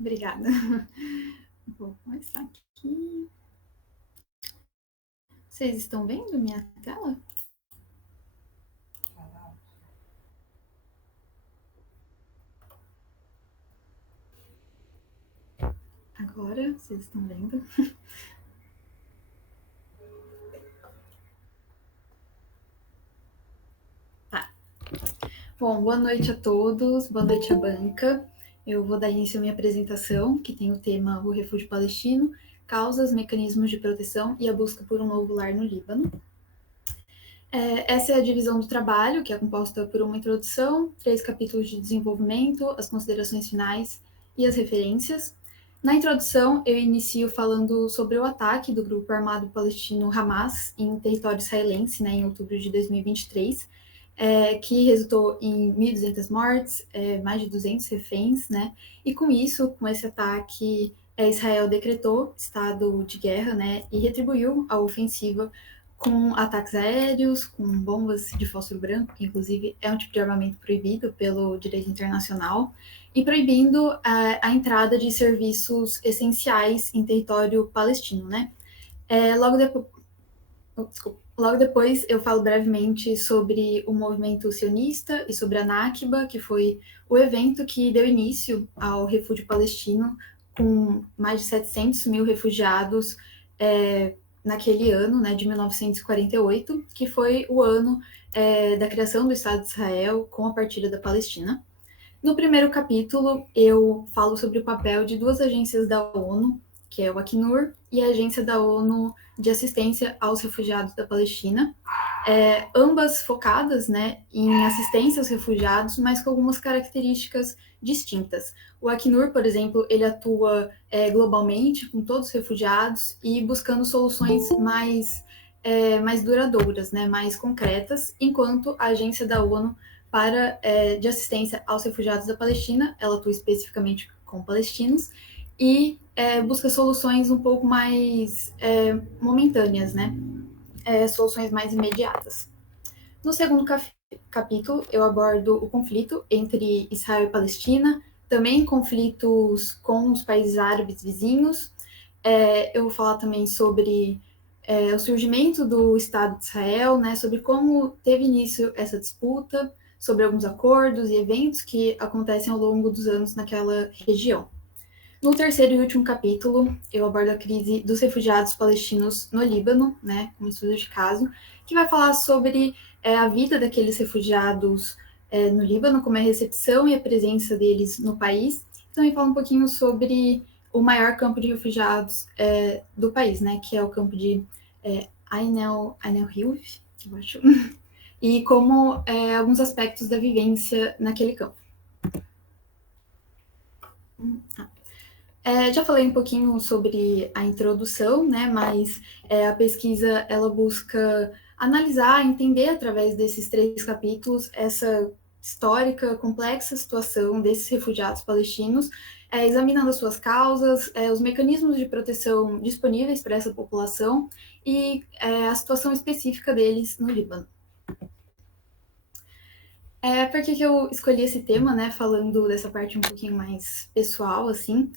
Obrigada. Vou começar aqui. Vocês estão vendo minha tela? Agora, vocês estão vendo? Tá. Bom, boa noite a todos, boa noite à banca. Eu vou dar início à minha apresentação, que tem o tema O Refúgio Palestino, causas, mecanismos de proteção e a busca por um novo lar no Líbano. Essa é a divisão do trabalho, que é composta por uma introdução, 3 capítulos de desenvolvimento, as considerações finais e as referências. Na introdução, eu inicio falando sobre o ataque do grupo armado palestino Hamas em território israelense, em outubro de 2023, que resultou em 1.200 mortes, mais de 200 reféns, e com isso, com esse ataque, Israel decretou estado de guerra, e retribuiu a ofensiva com ataques aéreos, com bombas de fósforo branco, que inclusive é um tipo de armamento proibido pelo direito internacional, e proibindo a entrada de serviços essenciais em território palestino, Logo depois eu falo brevemente sobre o movimento sionista e sobre a Nakba, que foi o evento que deu início ao refúgio palestino, com mais de 700 mil refugiados naquele ano, de 1948, que foi o ano da criação do Estado de Israel com a partilha da Palestina. No primeiro capítulo, eu falo sobre o papel de duas agências da ONU, que é o Acnur e a Agência da ONU de Assistência aos Refugiados da Palestina, ambas focadas em assistência aos refugiados, mas com algumas características distintas. O Acnur, por exemplo, ele atua globalmente com todos os refugiados e buscando soluções mais duradouras, mais concretas, enquanto a Agência da ONU de assistência aos refugiados da Palestina, ela atua especificamente com palestinos, e busca soluções um pouco mais momentâneas, soluções mais imediatas. No segundo capítulo, eu abordo o conflito entre Israel e Palestina, também conflitos com os países árabes vizinhos. Eu vou falar também sobre o surgimento do Estado de Israel, sobre como teve início essa disputa, sobre alguns acordos e eventos que acontecem ao longo dos anos naquela região. No terceiro e último capítulo, eu abordo a crise dos refugiados palestinos no Líbano, como estudo de caso, que vai falar sobre a vida daqueles refugiados no Líbano, como é a recepção e a presença deles no país. Também fala um pouquinho sobre o maior campo de refugiados do país, que é o campo de Ain el-Hilf, eu acho, e como alguns aspectos da vivência naquele campo. Já falei um pouquinho sobre a introdução, mas a pesquisa ela busca analisar, entender através desses 3 capítulos essa histórica, complexa situação desses refugiados palestinos, examinando as suas causas, os mecanismos de proteção disponíveis para essa população e a situação específica deles no Líbano. Por que eu escolhi esse tema, falando dessa parte um pouquinho mais pessoal, assim?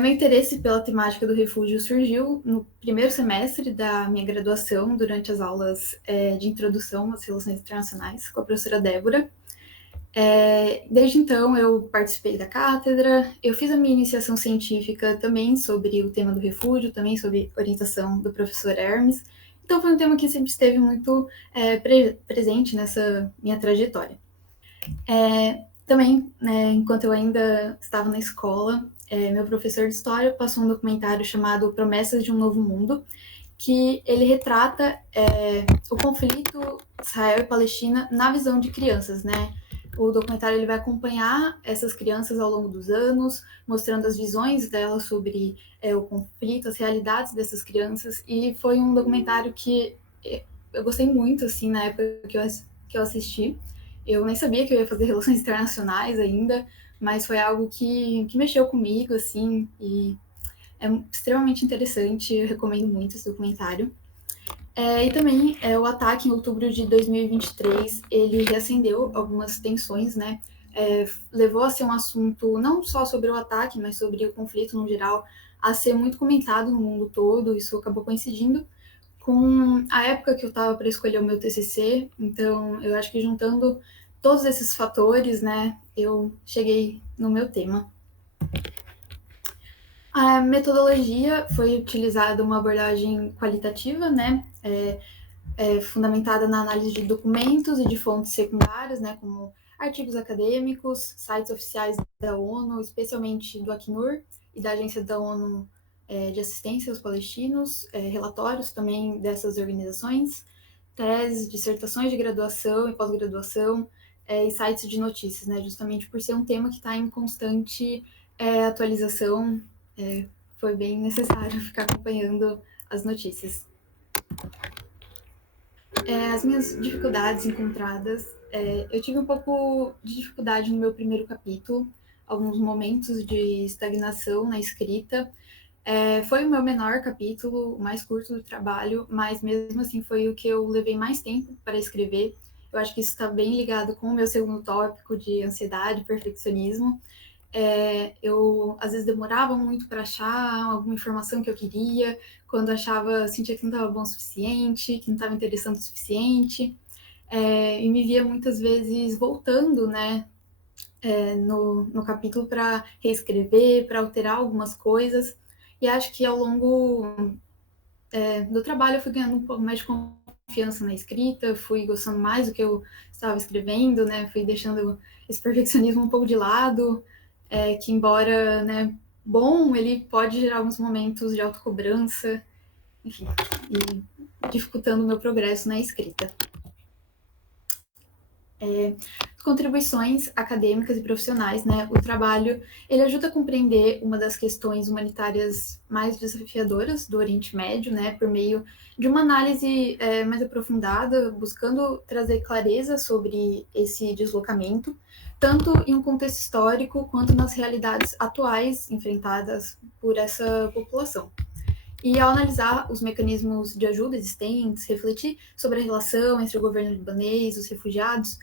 Meu interesse pela temática do refúgio surgiu no primeiro semestre da minha graduação, durante as aulas de introdução às relações internacionais com a professora Débora. Desde então, eu participei da cátedra, eu fiz a minha iniciação científica também sobre o tema do refúgio, também sobre orientação do professor Hermes. Então, foi um tema que sempre esteve muito presente nessa minha trajetória. Também, enquanto eu ainda estava na escola, meu professor de história passou um documentário chamado Promessas de um Novo Mundo, que ele retrata o conflito Israel e Palestina na visão de crianças, O documentário ele vai acompanhar essas crianças ao longo dos anos, mostrando as visões delas sobre o conflito, as realidades dessas crianças, e foi um documentário que eu gostei muito, assim, na época que eu assisti. Eu nem sabia que eu ia fazer relações internacionais ainda, mas foi algo que mexeu comigo, assim, e é extremamente interessante, eu recomendo muito esse documentário. E também o ataque em outubro de 2023, ele reacendeu algumas tensões, levou a ser um assunto não só sobre o ataque, mas sobre o conflito no geral, a ser muito comentado no mundo todo. Isso acabou coincidindo com a época que eu estava para escolher o meu TCC. Então, eu acho que juntando todos esses fatores, né, eu cheguei no meu tema. A metodologia foi utilizada uma abordagem qualitativa, né, fundamentada na análise de documentos e de fontes secundárias, né, como artigos acadêmicos, sites oficiais da ONU, especialmente do Acnur e da Agência da ONU de Assistência aos Palestinos, relatórios também dessas organizações, teses, dissertações de graduação e pós-graduação, e sites de notícias, né, justamente por ser um tema que está em constante atualização, foi bem necessário ficar acompanhando as notícias. As minhas dificuldades encontradas, eu tive um pouco de dificuldade no meu primeiro capítulo, alguns momentos de estagnação na escrita. Foi o meu menor capítulo, o mais curto do trabalho, mas mesmo assim foi o que eu levei mais tempo para escrever. Eu acho que isso está bem ligado com o meu segundo tópico de ansiedade e perfeccionismo. Eu às vezes demorava muito para achar alguma informação que eu queria, quando achava, sentia que não estava bom o suficiente, que não estava interessante o suficiente, e me via muitas vezes voltando, né, no capítulo para reescrever, para alterar algumas coisas, e acho que ao longo do trabalho eu fui ganhando um pouco mais de confiança na escrita, fui gostando mais do que eu estava escrevendo, né, fui deixando esse perfeccionismo um pouco de lado, que embora, né, bom, ele pode gerar alguns momentos de autocobrança, enfim, e dificultando o meu progresso na escrita. Contribuições acadêmicas e profissionais, né? O trabalho, ele ajuda a compreender uma das questões humanitárias mais desafiadoras do Oriente Médio, né? Por meio de uma análise mais aprofundada, buscando trazer clareza sobre esse deslocamento, tanto em um contexto histórico quanto nas realidades atuais enfrentadas por essa população. E ao analisar os mecanismos de ajuda existentes, refletir sobre a relação entre o governo libanês e os refugiados,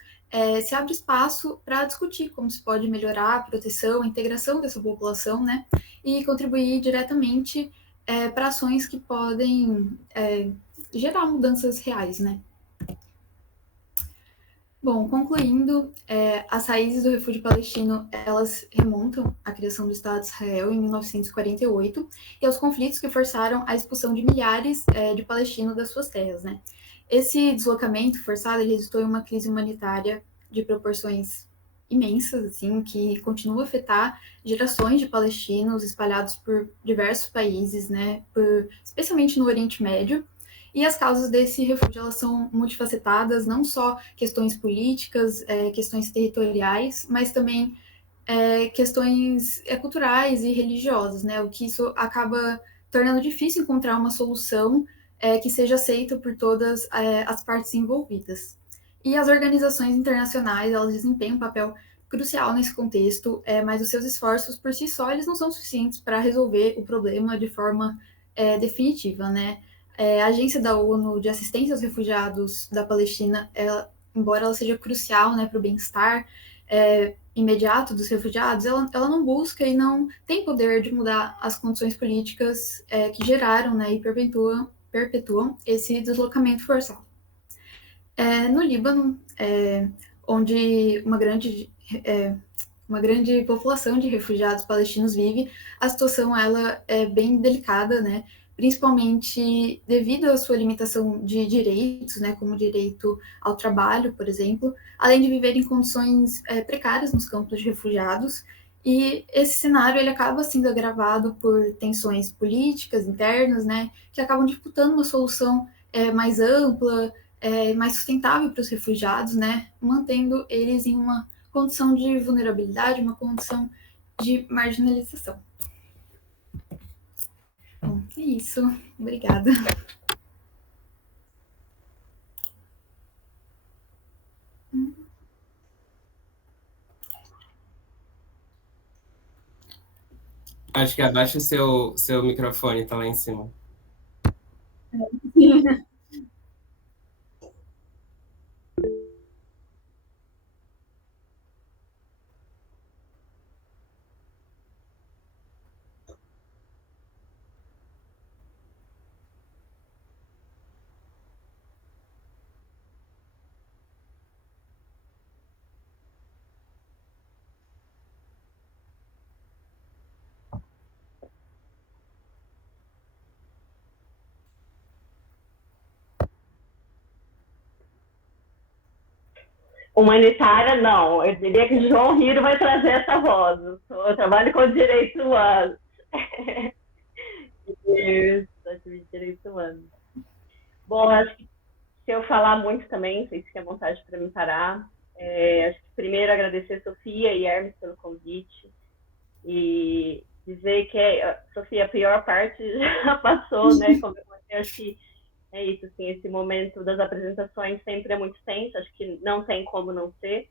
se abre espaço para discutir como se pode melhorar a proteção, a integração dessa população, né? E contribuir diretamente para ações que podem gerar mudanças reais, né? Bom, concluindo, as raízes do refúgio palestino, elas remontam à criação do Estado de Israel em 1948 e aos conflitos que forçaram a expulsão de milhares de palestinos das suas terras, né? Esse deslocamento forçado ele resultou em uma crise humanitária de proporções imensas, assim, que continua a afetar gerações de palestinos espalhados por diversos países, né? Especialmente no Oriente Médio. E as causas desse refúgio elas são multifacetadas, não só questões políticas, questões territoriais, mas também questões culturais e religiosas, né? O que isso acaba tornando difícil encontrar uma solução que seja aceita por todas as partes envolvidas. E as organizações internacionais elas desempenham um papel crucial nesse contexto, mas os seus esforços por si só eles não são suficientes para resolver o problema de forma definitiva, né? A Agência da ONU de Assistência aos Refugiados da Palestina, embora ela seja crucial, né, para o bem-estar imediato dos refugiados, ela não busca e não tem poder de mudar as condições políticas que geraram, né, e perpetuam esse deslocamento forçado. No Líbano, onde uma grande população de refugiados palestinos vive, a situação ela é bem delicada, né? Principalmente devido à sua limitação de direitos, né, como o direito ao trabalho, por exemplo, além de viver em condições precárias nos campos de refugiados. E esse cenário ele acaba sendo agravado por tensões políticas internas, né, que acabam dificultando uma solução mais ampla, mais sustentável para os refugiados, né, mantendo eles em uma condição de vulnerabilidade, uma condição de marginalização. Bom, é isso. Obrigada. Acho que abaixa o seu microfone, tá lá em cima. Humanitária, não. Eu diria que João Hiro vai trazer essa voz. Eu trabalho com direitos humanos. Isso, de direitos humanos. Bom, acho que se eu falar muito também, não sei se fica à vontade para me parar. Acho que primeiro agradecer a Sofia e Hermes pelo convite e dizer que, Sofia, a pior parte já passou, né? Como eu acho que é isso, assim, esse momento das apresentações sempre é muito tenso, acho que não tem como não ser,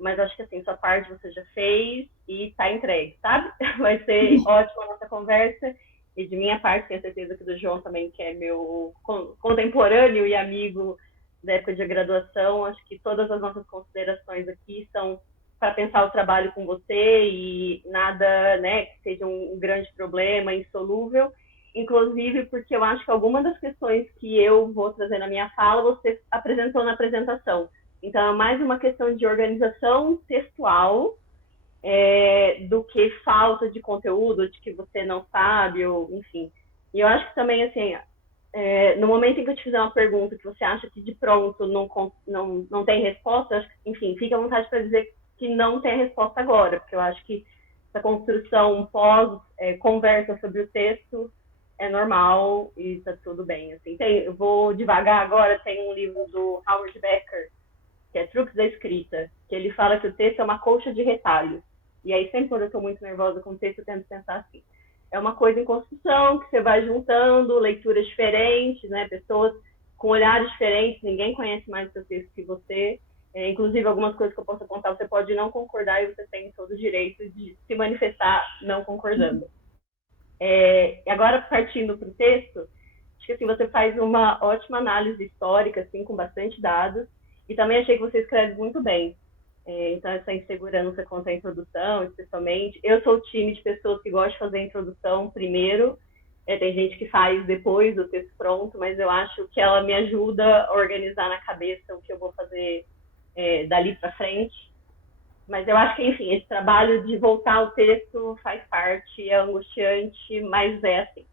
mas acho que, assim, sua parte você já fez e tá entregue, sabe? Vai ser ótima a nossa conversa e de minha parte, tenho certeza que do João também, que é meu contemporâneo e amigo da época de graduação, acho que todas as nossas considerações aqui são para pensar o trabalho com você e nada, né, que seja um grande problema, insolúvel, inclusive porque eu acho que algumas das questões que eu vou trazer na minha fala, você apresentou na apresentação. Então, é mais uma questão de organização textual do que falta de conteúdo, de que você não sabe, ou enfim. E eu acho que também, assim, no momento em que eu te fizer uma pergunta que você acha que de pronto não tem resposta, acho que, enfim, fique à vontade para dizer que não tem resposta agora, porque eu acho que essa construção pós-conversa sobre o texto é normal e está tudo bem. Assim, eu vou devagar agora, tem um livro do Howard Becker, que é Truques da Escrita, que ele fala que o texto é uma colcha de retalhos. E aí, sempre quando eu estou muito nervosa com o texto, eu tento pensar assim. É uma coisa em construção, que você vai juntando leituras diferentes, né? Pessoas com olhares diferentes, ninguém conhece mais o seu texto que você. Inclusive, algumas coisas que eu posso apontar, você pode não concordar e você tem todo o direito de se manifestar não concordando. Agora, partindo para o texto, acho que assim, você faz uma ótima análise histórica, assim, com bastante dados, e também achei que você escreve muito bem. Então, essa insegurança quanto à introdução, especialmente. Eu sou o time de pessoas que gostam de fazer a introdução primeiro. Tem gente que faz depois do texto pronto, mas eu acho que ela me ajuda a organizar na cabeça o que eu vou fazer dali para frente. Mas eu acho que, enfim, esse trabalho de voltar ao texto faz parte, é angustiante, mas é assim.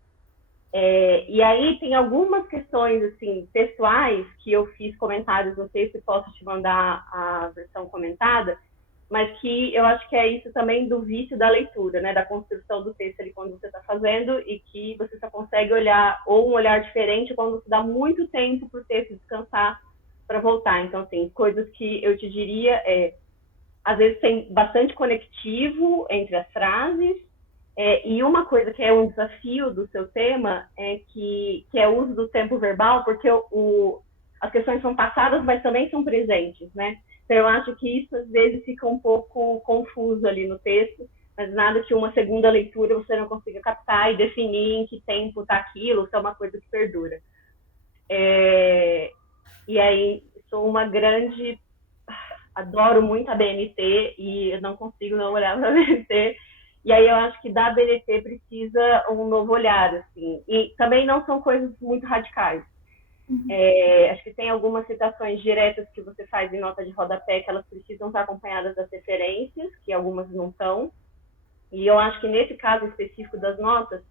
E aí tem algumas questões assim, textuais que eu fiz comentários no texto e posso te mandar a versão comentada, mas que eu acho que é isso também do vício da leitura, né, da construção do texto ali quando você está fazendo e que você só consegue olhar ou um olhar diferente quando você dá muito tempo para o texto descansar para voltar. Então, assim, coisas que eu te diria às vezes tem bastante conectivo entre as frases, e uma coisa que é um desafio do seu tema que é o uso do tempo verbal, porque as questões são passadas, mas também são presentes, né? Então, eu acho que isso, às vezes, fica um pouco confuso ali no texto, mas nada que uma segunda leitura você não consiga captar e definir em que tempo está aquilo, se é uma coisa que perdura. E aí, sou uma grande... Adoro muito a BNT e eu não consigo não olhar para a BNT. E aí eu acho que da BNT precisa um novo olhar, assim. E também não são coisas muito radicais. Acho que tem algumas citações diretas que você faz em nota de rodapé que elas precisam estar acompanhadas das referências, que algumas não estão. E eu acho que nesse caso específico das notas,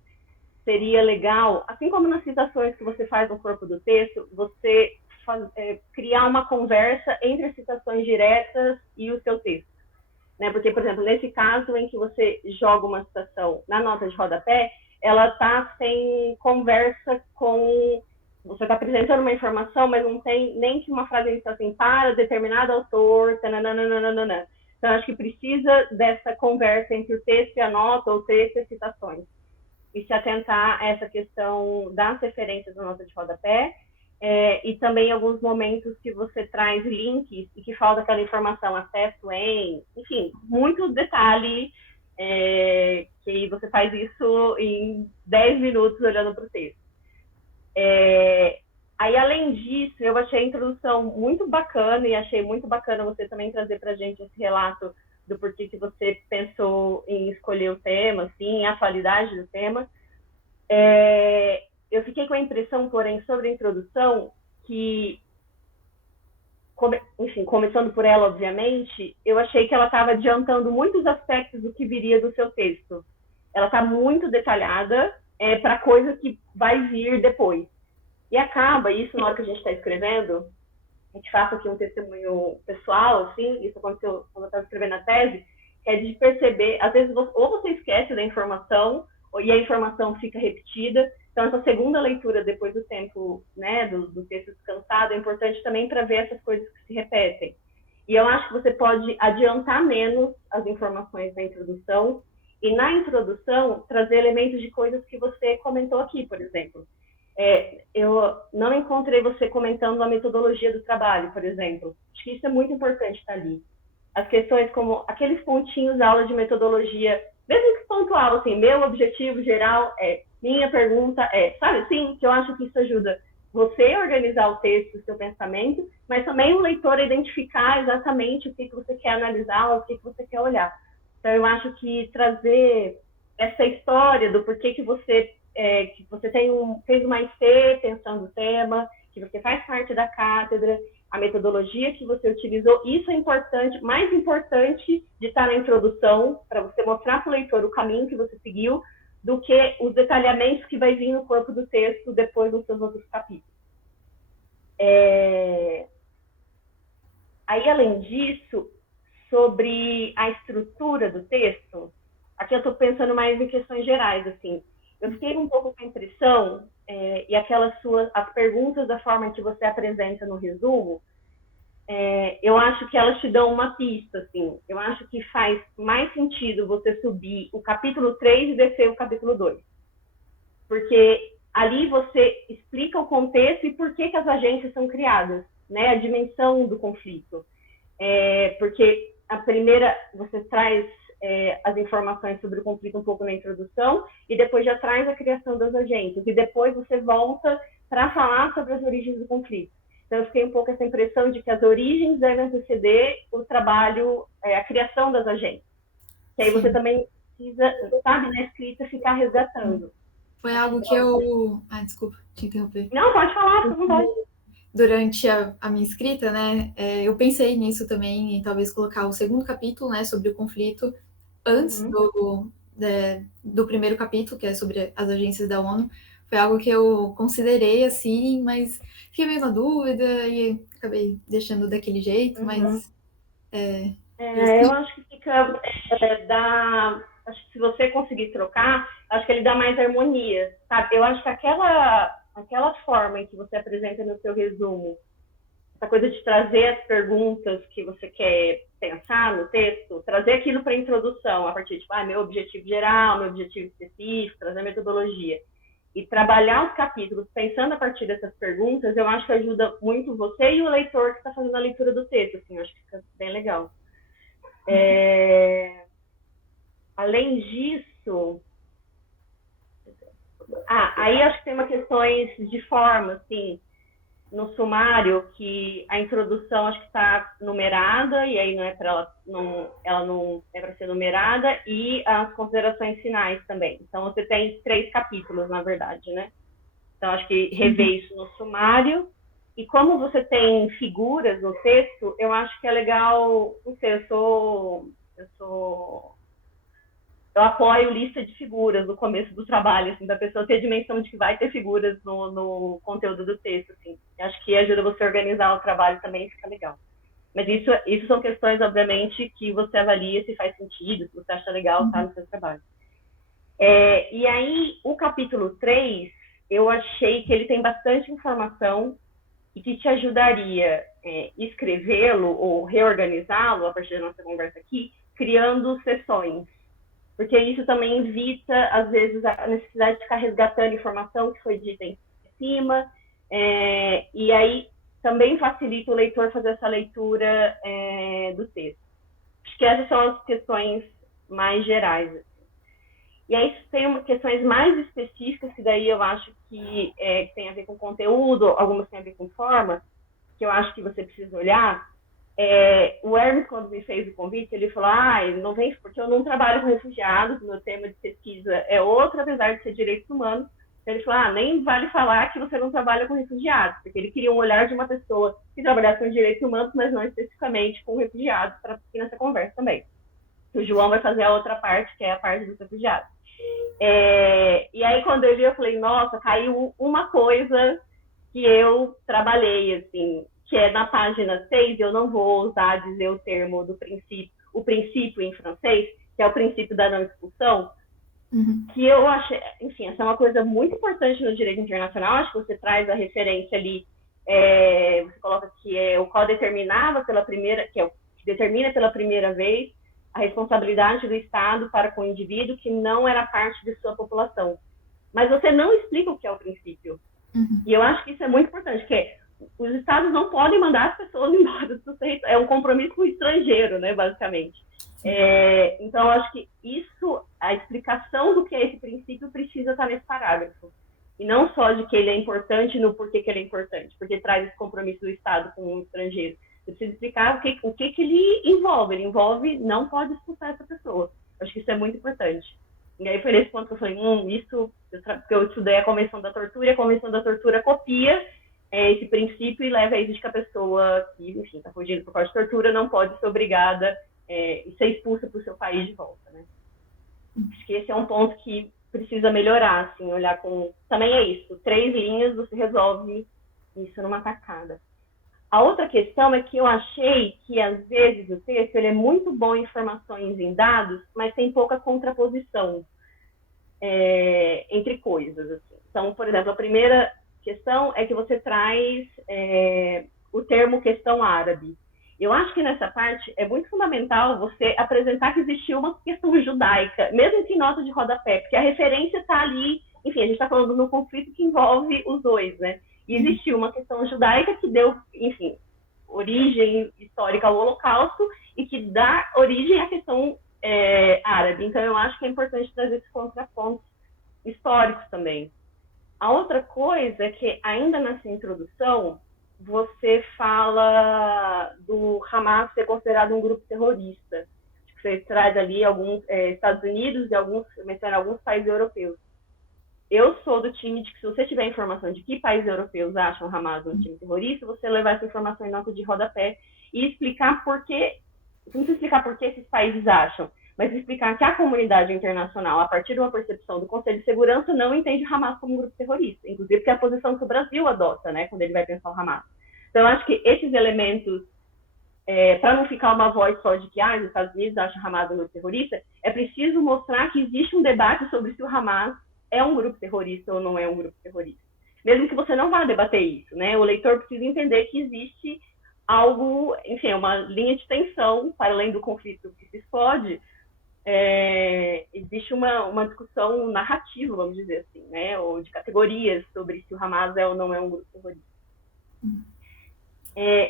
seria legal, assim como nas citações que você faz no corpo do texto, você criar uma conversa entre as citações diretas e o seu texto. Né? Porque, por exemplo, nesse caso em que você joga uma citação na nota de rodapé, ela está sem conversa com... Você está apresentando uma informação, mas não tem nem que uma frase inicial assim, para determinado autor, tananana. Então, acho que precisa dessa conversa entre o texto e a nota, ou texto e as citações. E se atentar a essa questão das referências da nota de rodapé, e também alguns momentos que você traz links e que falta aquela informação, acesso em, enfim, muito detalhe, que você faz isso em 10 minutos olhando para o texto. Aí, além disso, eu achei a introdução muito bacana e achei muito bacana você também trazer para a gente esse relato do porquê que você pensou em escolher o tema, assim, a qualidade do tema. Eu fiquei com a impressão, porém, sobre a introdução, que, enfim, começando por ela, obviamente, eu achei que ela estava adiantando muitos aspectos do que viria do seu texto. Ela está muito detalhada para coisa que vai vir depois. E acaba, isso na hora que a gente está escrevendo, a gente faça aqui um testemunho pessoal, assim, isso aconteceu quando eu estava escrevendo a tese, que é de perceber, às vezes, ou você esquece da informação, e a informação fica repetida. Então, essa segunda leitura, depois do tempo, né, do texto descansado, é importante também para ver essas coisas que se repetem. E eu acho que você pode adiantar menos as informações da introdução, e na introdução, trazer elementos de coisas que você comentou aqui, por exemplo. Eu não encontrei você comentando a metodologia do trabalho, por exemplo. Acho que isso é muito importante estar ali. As questões como aqueles pontinhos da aula de metodologia, mesmo que pontual, assim, meu objetivo geral minha pergunta sabe, sim, que eu acho que isso ajuda você a organizar o texto, o seu pensamento, mas também o leitor a identificar exatamente o que você quer analisar, o que você quer olhar. Então, eu acho que trazer essa história do porquê que você fez uma IC pensando o tema, que você faz parte da cátedra, a metodologia que você utilizou, isso é importante, mais importante de estar na introdução, para você mostrar para o leitor o caminho que você seguiu, do que os detalhamentos que vai vir no corpo do texto depois dos seus outros capítulos. Aí, além disso, sobre a estrutura do texto, aqui eu estou pensando mais em questões gerais, assim. Eu fiquei um pouco com a impressão, e as perguntas da forma que você apresenta no resumo, eu acho que elas te dão uma pista, assim. Eu acho que faz mais sentido você subir o capítulo 3 e descer o capítulo 2. Porque ali você explica o contexto e por que as agências são criadas, né? A dimensão do conflito. Porque a primeira, você traz as informações sobre o conflito um pouco na introdução e depois já traz a criação das agências. E depois você volta para falar sobre as origens do conflito. Então, eu fiquei um pouco essa impressão de que as origens devem anteceder o trabalho, a criação das agências. Que aí você também precisa, sabe, na escrita, ficar resgatando. Foi algo que eu... desculpa, te interromper. Não, pode falar, por favor. Durante a minha escrita, né, eu pensei nisso também, em talvez colocar o segundo capítulo, né, sobre o conflito, antes do primeiro capítulo, que é sobre as agências da ONU. Foi algo que eu considerei, assim, mas fiquei meio na dúvida e acabei deixando daquele jeito, mas... eu acho que fica... acho que se você conseguir trocar, acho que ele dá mais harmonia, sabe? Eu acho que aquela forma em que você apresenta no seu resumo, essa coisa de trazer as perguntas que você quer pensar no texto, trazer aquilo para a introdução, a partir de meu objetivo geral, meu objetivo específico, trazer metodologia, e trabalhar os capítulos pensando a partir dessas perguntas, eu acho que ajuda muito você e o leitor que está fazendo a leitura do texto, assim, eu acho que fica bem legal. Além disso, aí acho que tem uma questões de forma, assim, no sumário, que a introdução acho que está numerada, e aí não é para ela não é para ser numerada, e as considerações finais também. Então, você tem 3 capítulos, na verdade, né? Então, acho que rever isso no sumário. E como você tem figuras no texto, eu acho que é legal, não sei, eu apoio lista de figuras no começo do trabalho, assim, da pessoa ter a dimensão de que vai ter figuras no conteúdo do texto, assim. Acho que ajuda você a organizar o trabalho também, fica legal. Mas isso são questões, obviamente, que você avalia se faz sentido, se você acha legal, tá, no seu trabalho. E aí, o capítulo 3, eu achei que ele tem bastante informação e que te ajudaria escrevê-lo ou reorganizá-lo, a partir da nossa conversa aqui, criando sessões. Porque isso também evita, às vezes, a necessidade de ficar resgatando informação que foi dita em cima, e aí também facilita o leitor fazer essa leitura do texto. Acho que essas são as questões mais gerais. Assim. E aí tem questões mais específicas, que daí eu acho que tem a ver com conteúdo, algumas têm a ver com forma, que eu acho que você precisa olhar. O Hermes, quando me fez o convite, ele falou, não vem, porque eu não trabalho com refugiados, meu tema de pesquisa é outro, apesar de ser direitos humanos. Então, ele falou, nem vale falar que você não trabalha com refugiados, porque ele queria um olhar de uma pessoa que trabalhasse com direitos humanos, mas não especificamente com refugiados, para ir nessa conversa também. O João vai fazer a outra parte, que é a parte dos refugiados. E aí, quando eu li, eu falei, nossa, caiu uma coisa que eu trabalhei, assim, que é na página 6, eu não vou usar dizer o termo do princípio, o princípio em francês, que é o princípio da não expulsão, que eu achei, enfim, essa é uma coisa muito importante no direito internacional. Acho que você traz a referência ali, você coloca que é o qual determinava pela primeira, que determina pela primeira vez a responsabilidade do Estado para com o indivíduo que não era parte de sua população. Mas você não explica o que é o princípio. E eu acho que isso é muito importante, que os Estados não podem mandar as pessoas embora do seu território. É um compromisso com o estrangeiro, né, basicamente. Então, eu acho que isso, a explicação do que é esse princípio precisa estar nesse parágrafo. E não só de que ele é importante no porquê que ele é importante, porque traz esse compromisso do Estado com o estrangeiro. Você precisa explicar o que ele envolve. Ele envolve, não pode expulsar essa pessoa. Eu acho que isso é muito importante. E aí foi nesse ponto que eu falei, porque eu estudei a Convenção da Tortura, e a Convenção da Tortura copia esse princípio e leva a isso de que a pessoa que, enfim, está fugindo por causa de tortura não pode ser obrigada e ser expulsa para o seu país de volta, né? Acho que esse é um ponto que precisa melhorar, assim, olhar com... Também é isso, 3 linhas você resolve isso numa tacada. A outra questão é que eu achei que, às vezes, o texto ele é muito bom em informações em dados, mas tem pouca contraposição entre coisas. Assim. Então, por exemplo, a primeira questão é que você traz o termo questão árabe. Eu acho que nessa parte é muito fundamental você apresentar que existiu uma questão judaica, mesmo que em nota de rodapé, porque a referência está ali, enfim, a gente está falando no conflito que envolve os dois, né? E existiu uma questão judaica que deu, enfim, origem histórica ao Holocausto e que dá origem à questão árabe. Então, eu acho que é importante trazer esses contrapontos históricos também. A outra coisa é que, ainda nessa introdução, você fala do Hamas ser considerado um grupo terrorista. Você traz ali alguns Estados Unidos e menciona alguns países europeus. Eu sou do time de que, se você tiver informação de que países europeus acham o Hamas um time terrorista, você levar essa informação em nota de rodapé e explicar por que, não precisa explicar por que esses países acham, mas explicar que a comunidade internacional, a partir de uma percepção do Conselho de Segurança, não entende o Hamas como um grupo terrorista, inclusive porque é a posição que o Brasil adota, né, quando ele vai pensar o Hamas. Então, eu acho que esses elementos, para não ficar uma voz só de que os Estados Unidos acham o Hamas um grupo terrorista, é preciso mostrar que existe um debate sobre se o Hamas é um grupo terrorista ou não é um grupo terrorista. Mesmo que você não vá debater isso, né? O leitor precisa entender que existe algo, enfim, uma linha de tensão, para além do conflito que se explode, existe uma discussão narrativa, vamos dizer assim, né? Ou de categorias sobre se o Hamas é ou não é um grupo terrorista.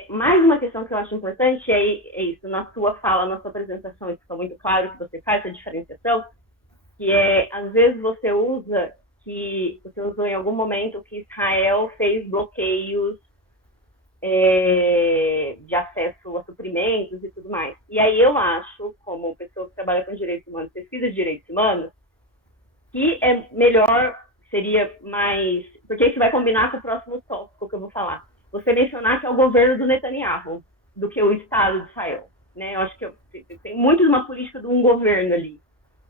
Mais uma questão que eu acho importante é isso, na sua fala, na sua apresentação, isso fica muito claro que você faz essa diferenciação, que às vezes você usou em algum momento que Israel fez bloqueios de acesso a suprimentos e tudo mais. E aí eu acho, como pessoa que trabalha com direitos humanos, pesquisa de direitos humanos, que é melhor, seria mais... Porque isso vai combinar com o próximo tópico que eu vou falar. Você mencionar que é o governo do Netanyahu, do que o Estado de Israel. Né? Eu acho que tem muito de uma política de um governo ali.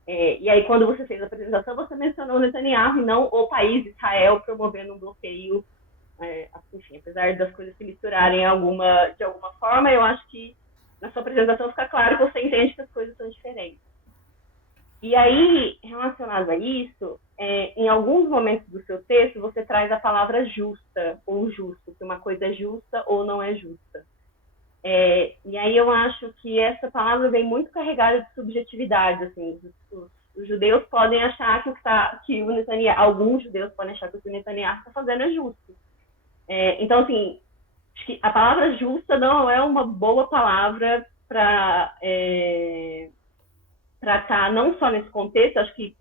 E aí, quando você fez a apresentação, você mencionou o Netanyahu e não o país Israel promovendo um bloqueio. Enfim, apesar das coisas se misturarem de alguma forma, eu acho que na sua apresentação fica claro que você entende que as coisas são diferentes. E aí, relacionado a isso, em alguns momentos do seu texto, você traz a palavra justa ou justo, que uma coisa é justa ou não é justa. E aí eu acho que essa palavra vem muito carregada de subjetividade, assim, os judeus podem achar que o Netanyahu, alguns judeus podem achar que o que o Netanyahu está fazendo é justo. Então, assim, acho que a palavra justa não é uma boa palavra para estar não só nesse contexto. Acho que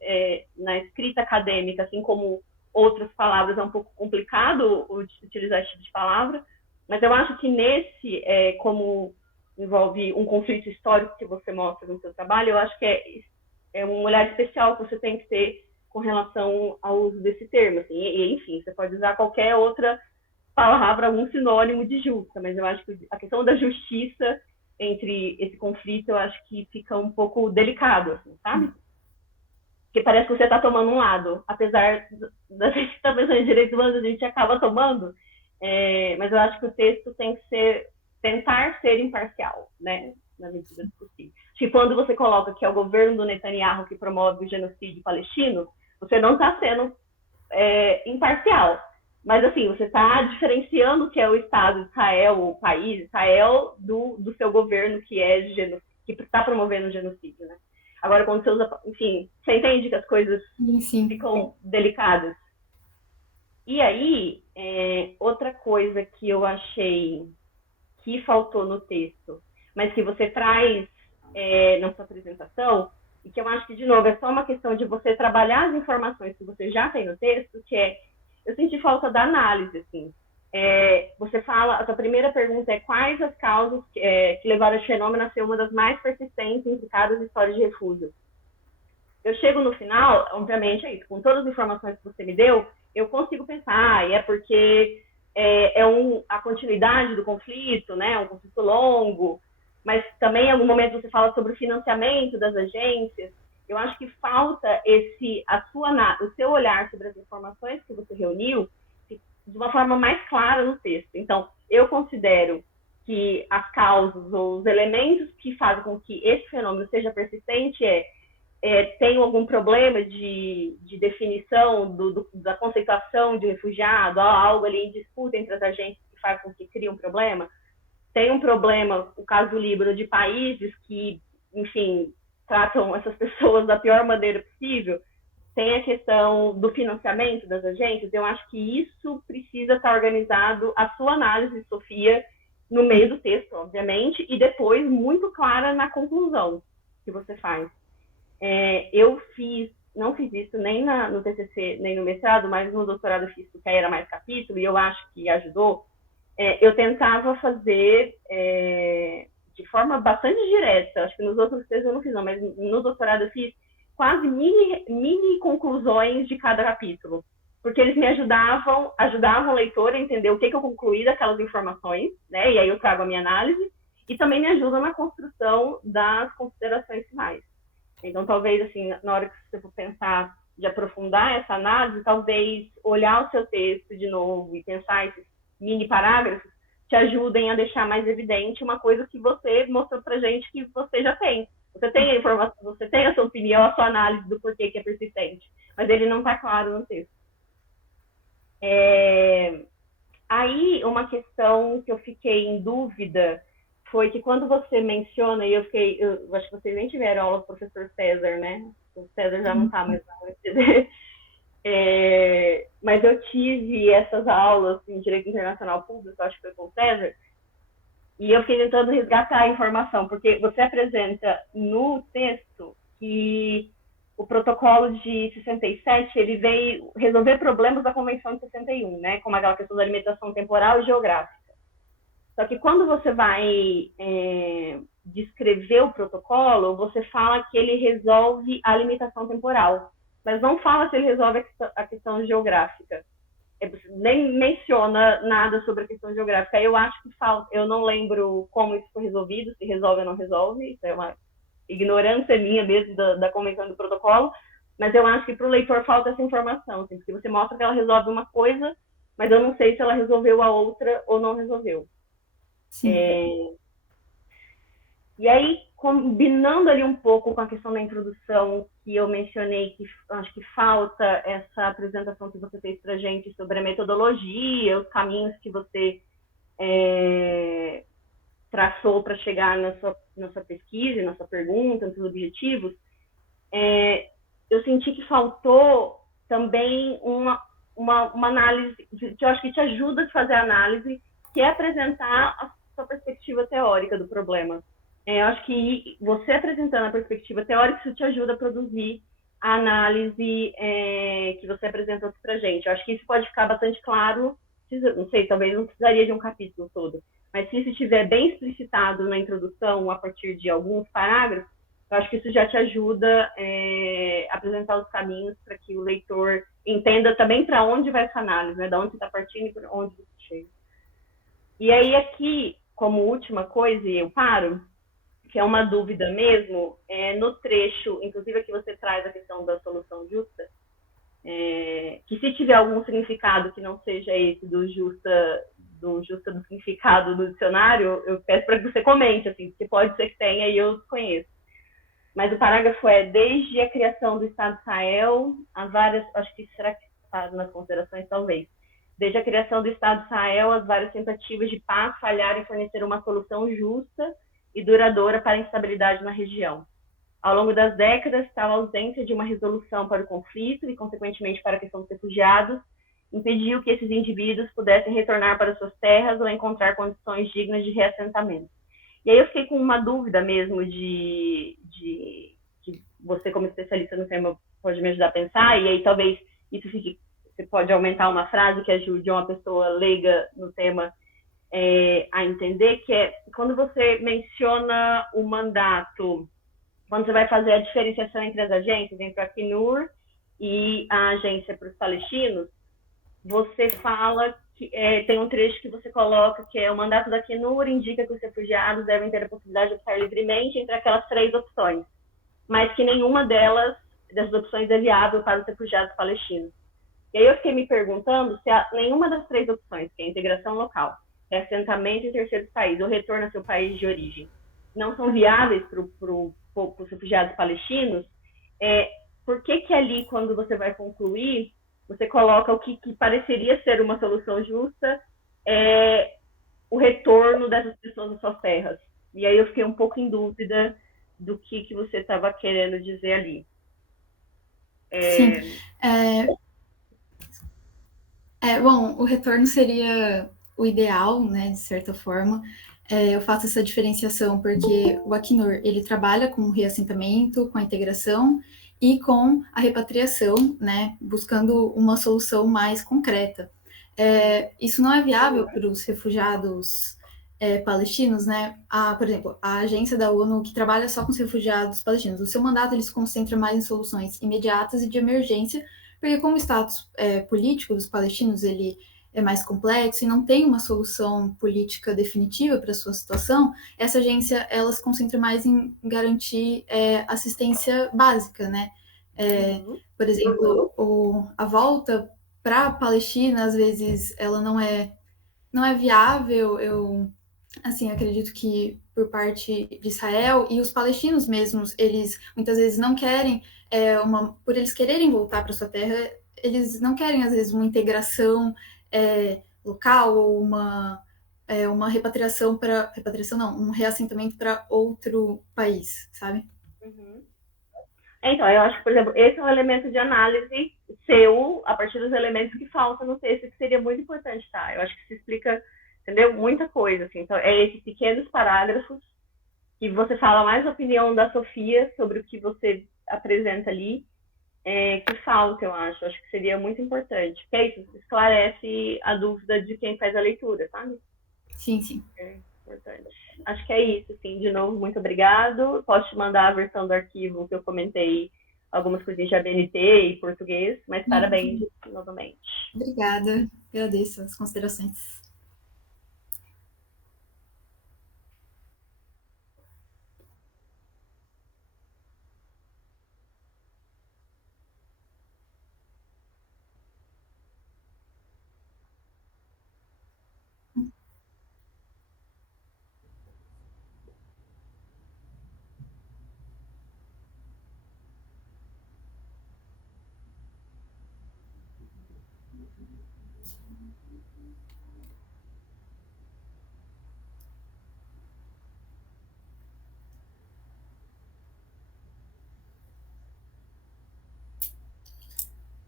na escrita acadêmica, assim como outras palavras, é um pouco complicado utilizar esse tipo de palavra, mas eu acho que nesse, como envolve um conflito histórico que você mostra no seu trabalho, eu acho que é um olhar especial que você tem que ter com relação ao uso desse termo. Assim, e, enfim, você pode usar qualquer outra palavra, algum sinônimo de justa, mas eu acho que a questão da justiça entre esse conflito, eu acho que fica um pouco delicado, assim, sabe? Porque parece que você está tomando um lado, apesar da gente estar pensando em direitos humanos, a gente acaba tomando. mas eu acho que o texto tem que tentar ser imparcial, né, na medida do possível. Acho que quando você coloca que é o governo do Netanyahu que promove o genocídio palestino, você não está sendo imparcial. Mas, assim, você está diferenciando o que é o Estado de Israel, o país Israel, do seu governo que está promovendo o genocídio, né? Agora, quando você usa... Enfim, você entende que as coisas ficam delicadas. E aí, outra coisa que eu achei que faltou no texto, mas que você traz na sua apresentação, e que eu acho que, de novo, é só uma questão de você trabalhar as informações que você já tem no texto, que eu senti falta da análise, assim. Você fala, a sua primeira pergunta é quais as causas que levaram esse fenômeno a ser uma das mais persistentes e implicadas histórias de refúgio. Eu chego no final, obviamente é isso, com todas as informações que você me deu, eu consigo pensar, e é porque a continuidade do conflito, né, um conflito longo, mas também em algum momento você fala sobre o financiamento das agências. Eu acho que falta o seu olhar sobre as informações que você reuniu de uma forma mais clara no texto. Então, eu considero que as causas ou os elementos que fazem com que esse fenômeno seja persistente tem algum problema de definição da conceituação de refugiado, algo ali em disputa entre as agências que faz com que crie um problema. Tem um problema, o caso do Líbano, de países que, enfim, tratam essas pessoas da pior maneira possível. Tem a questão do financiamento das agências. Eu acho que isso precisa estar organizado, a sua análise, Sofia, no meio do texto, obviamente, e depois muito clara na conclusão que você faz. Eu não fiz isso nem no TCC, nem no mestrado, mas no doutorado eu fiz porque aí era mais capítulo, e eu acho que ajudou. Eu tentava fazer de forma bastante direta, acho que nos outros textos eu não fiz, não, mas no doutorado eu fiz quase mini conclusões de cada capítulo, porque eles me ajudavam o leitor a entender o que eu concluí daquelas informações, né, e aí eu trago a minha análise, e também me ajudam na construção das considerações finais. Então, talvez, assim, na hora que você for pensar de aprofundar essa análise, talvez olhar o seu texto de novo e pensar esses mini parágrafos te ajudem a deixar mais evidente uma coisa que você mostrou pra gente que você já tem. Você tem a informação, você tem a sua opinião, a sua análise do porquê que é persistente, mas ele não está claro no texto. Aí, uma questão que eu fiquei em dúvida foi que quando você menciona, e eu acho que vocês nem tiveram aula do professor César, né? O César já não está mais na UFD. Mas eu tive essas aulas em Direito Internacional Público, acho que foi com o César, e eu fiquei tentando resgatar a informação, porque você apresenta no texto que o protocolo de 67, ele veio resolver problemas da Convenção de 61, né? Como aquela questão da limitação temporal e geográfica. Só que quando você vai descrever o protocolo, você fala que ele resolve a limitação temporal, mas não fala se ele resolve a questão geográfica. Nem menciona nada sobre a questão geográfica. Eu acho que falta, eu não lembro como isso foi resolvido, se resolve ou não resolve, isso é uma ignorância minha mesmo da convenção do protocolo, mas eu acho que para o leitor falta essa informação, assim, porque você mostra que ela resolve uma coisa, mas eu não sei se ela resolveu a outra ou não resolveu. E aí, combinando ali um pouco com a questão da introdução que eu mencionei, que acho que falta essa apresentação que você fez para a gente sobre a metodologia, os caminhos que você traçou para chegar na sua pesquisa, na sua pergunta, nos seus objetivos, eu senti que faltou também uma análise, que eu acho que te ajuda a fazer a análise, que é apresentar a sua perspectiva teórica do problema. Eu acho que você apresentando a perspectiva teórica, isso te ajuda a produzir a análise que você apresentou aqui para a gente. Eu acho que isso pode ficar bastante claro, não sei, talvez não precisaria de um capítulo todo, mas se isso estiver bem explicitado na introdução, a partir de alguns parágrafos, eu acho que isso já te ajuda a apresentar os caminhos para que o leitor entenda também para onde vai essa análise, né? De onde você está partindo e para onde você chega. E aí aqui, como última coisa, e eu paro, que é uma dúvida mesmo, no trecho, inclusive aqui você traz a questão da solução justa, que se tiver algum significado que não seja esse do justa do justa do significado do dicionário, eu peço para que você comente, assim, porque pode ser que tenha e eu desconheço. Mas o parágrafo é: desde a criação do Estado de Israel, há várias, acho que será que está nas considerações, talvez. Desde a criação do Estado de Israel, as várias tentativas de paz falharam em fornecer uma solução justa e duradoura para a instabilidade na região. Ao longo das décadas, tal ausência de uma resolução para o conflito e, consequentemente, para a questão dos refugiados, impediu que esses indivíduos pudessem retornar para suas terras ou encontrar condições dignas de reassentamento. E aí eu fiquei com uma dúvida mesmo de você, como especialista no tema, pode me ajudar a pensar, e aí talvez isso fique, você pode aumentar uma frase que ajude uma pessoa leiga no tema a entender, que é quando você menciona o mandato, quando você vai fazer a diferenciação entre as agências, entre a Acnur e a agência para os palestinos, você fala que tem um trecho que você coloca que é: o mandato da Acnur indica que os refugiados devem ter a possibilidade de optar livremente entre aquelas 3 opções, mas que nenhuma dessas opções é viável para os refugiados palestinos. E aí eu fiquei me perguntando se nenhuma das 3 opções, que é a integração local, reassentamento em terceiros países ou retorno ao seu país de origem, não são viáveis para os refugiados palestinos, por que ali, quando você vai concluir, você coloca o que pareceria ser uma solução justa, o retorno dessas pessoas às suas terras? E aí eu fiquei um pouco em dúvida do que você estava querendo dizer ali. Sim. Bom, o retorno seria o ideal, né, de certa forma. Eu faço essa diferenciação porque o Acnur, ele trabalha com o reassentamento, com a integração e com a repatriação, né, buscando uma solução mais concreta. Isso não é viável para os refugiados palestinos, né? Por exemplo, a agência da ONU que trabalha só com os refugiados palestinos, o seu mandato ele se concentra mais em soluções imediatas e de emergência, porque como o status político dos palestinos ele é mais complexo e não tem uma solução política definitiva para a sua situação, essa agência ela se concentra mais em garantir assistência básica, né? Por exemplo, a volta para a Palestina, às vezes, ela não é viável. Eu acredito que por parte de Israel e os palestinos mesmos, eles muitas vezes não querem por eles quererem voltar para sua terra, eles não querem às vezes uma integração local ou uma repatriação não, um reassentamento para outro país, sabe? Uhum. Então, eu acho que, por exemplo, esse é um elemento de análise seu, a partir dos elementos que faltam no texto, que seria muito importante, tá? Eu acho que se explica, entendeu? Muita coisa, assim. Então, esses pequenos parágrafos que você fala mais a opinião da Sofia sobre o que você apresenta ali, que falta, eu acho. Eu acho que seria muito importante. Porque isso esclarece a dúvida de quem faz a leitura, sabe? Sim, sim. Importante. Acho que é isso, sim. De novo, muito obrigado. Posso te mandar a versão do arquivo que eu comentei, algumas coisinhas de ABNT e português, mas parabéns novamente. Obrigada. Agradeço as considerações.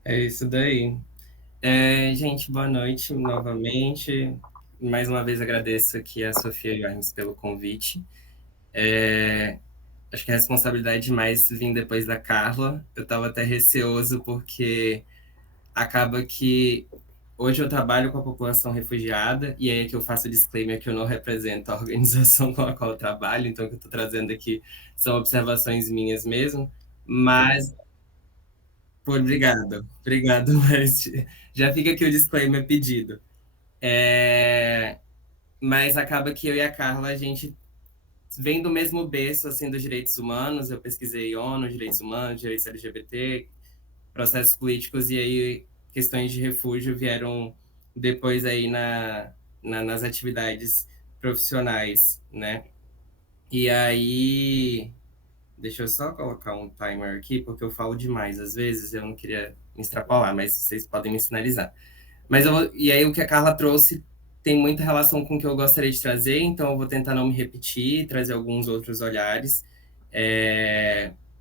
É isso daí. Gente, boa noite novamente. Mais uma vez agradeço aqui a Sofia e Armes pelo convite. Acho que a responsabilidade demais vir depois da Carla. Eu estava até receoso porque acaba que hoje eu trabalho com a população refugiada e aí é que eu faço o disclaimer que eu não represento a organização com a qual eu trabalho, então o que eu estou trazendo aqui são observações minhas mesmo, mas obrigado, mas já fica aqui o disclaimer pedido. Mas acaba que eu e a Carla, a gente vem do mesmo berço, assim, dos direitos humanos. Eu pesquisei ONU, direitos humanos, direitos LGBT, processos políticos, e aí questões de refúgio vieram depois aí nas atividades profissionais, né? E aí, deixa eu só colocar um timer aqui, porque eu falo demais às vezes, eu não queria me extrapolar, mas vocês podem me sinalizar. E aí o que a Carla trouxe tem muita relação com o que eu gostaria de trazer, então eu vou tentar não me repetir, trazer alguns outros olhares.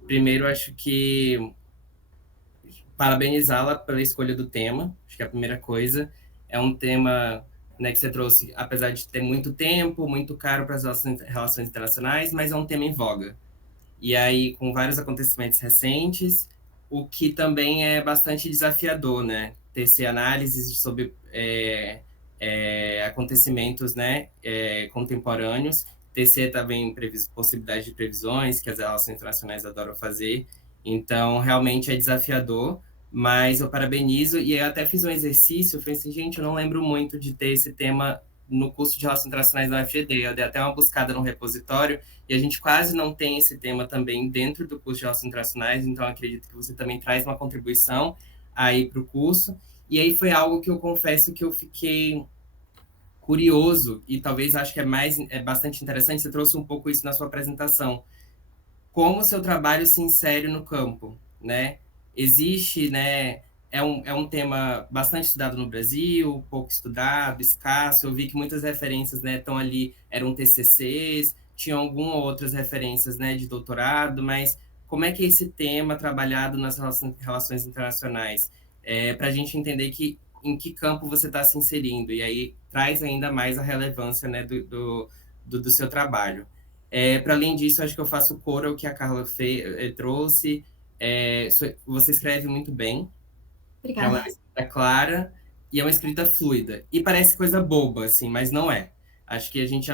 Primeiro, acho que parabenizá-la pela escolha do tema, acho que é a primeira coisa. É um tema, né, que você trouxe, apesar de ter muito tempo, muito caro para as relações internacionais, mas é um tema em voga. E aí, com vários acontecimentos recentes, o que também é bastante desafiador, né? Tecer análises sobre acontecimentos, né, contemporâneos, tecer também possibilidade de previsões, que as relações internacionais adoram fazer. Então, realmente é desafiador, mas eu parabenizo. E eu até fiz um exercício, eu falei assim, gente, eu não lembro muito de ter esse tema no curso de Relações Internacionais da UFGD. Eu dei até uma buscada no repositório, e a gente quase não tem esse tema também dentro do curso de Relações Internacionais, então acredito que você também traz uma contribuição aí para o curso. E aí foi algo que eu confesso que eu fiquei curioso, e talvez acho que é bastante interessante, você trouxe um pouco isso na sua apresentação, como o seu trabalho se insere no campo, né? Existe, né? É um tema bastante estudado no Brasil, pouco estudado, escasso. Eu vi que muitas referências, né, estão ali, eram TCCs, tinham algumas outras referências, né, de doutorado, mas como é que é esse tema trabalhado nas relações internacionais? Para a gente entender em que campo você está se inserindo, e aí traz ainda mais a relevância, né, do seu trabalho. Para além disso, acho que eu faço coro ao que a Carla trouxe. Você escreve muito bem, é uma Obrigada. escrita clara e é uma escrita fluida. E parece coisa boba, assim, mas não é. Acho que a gente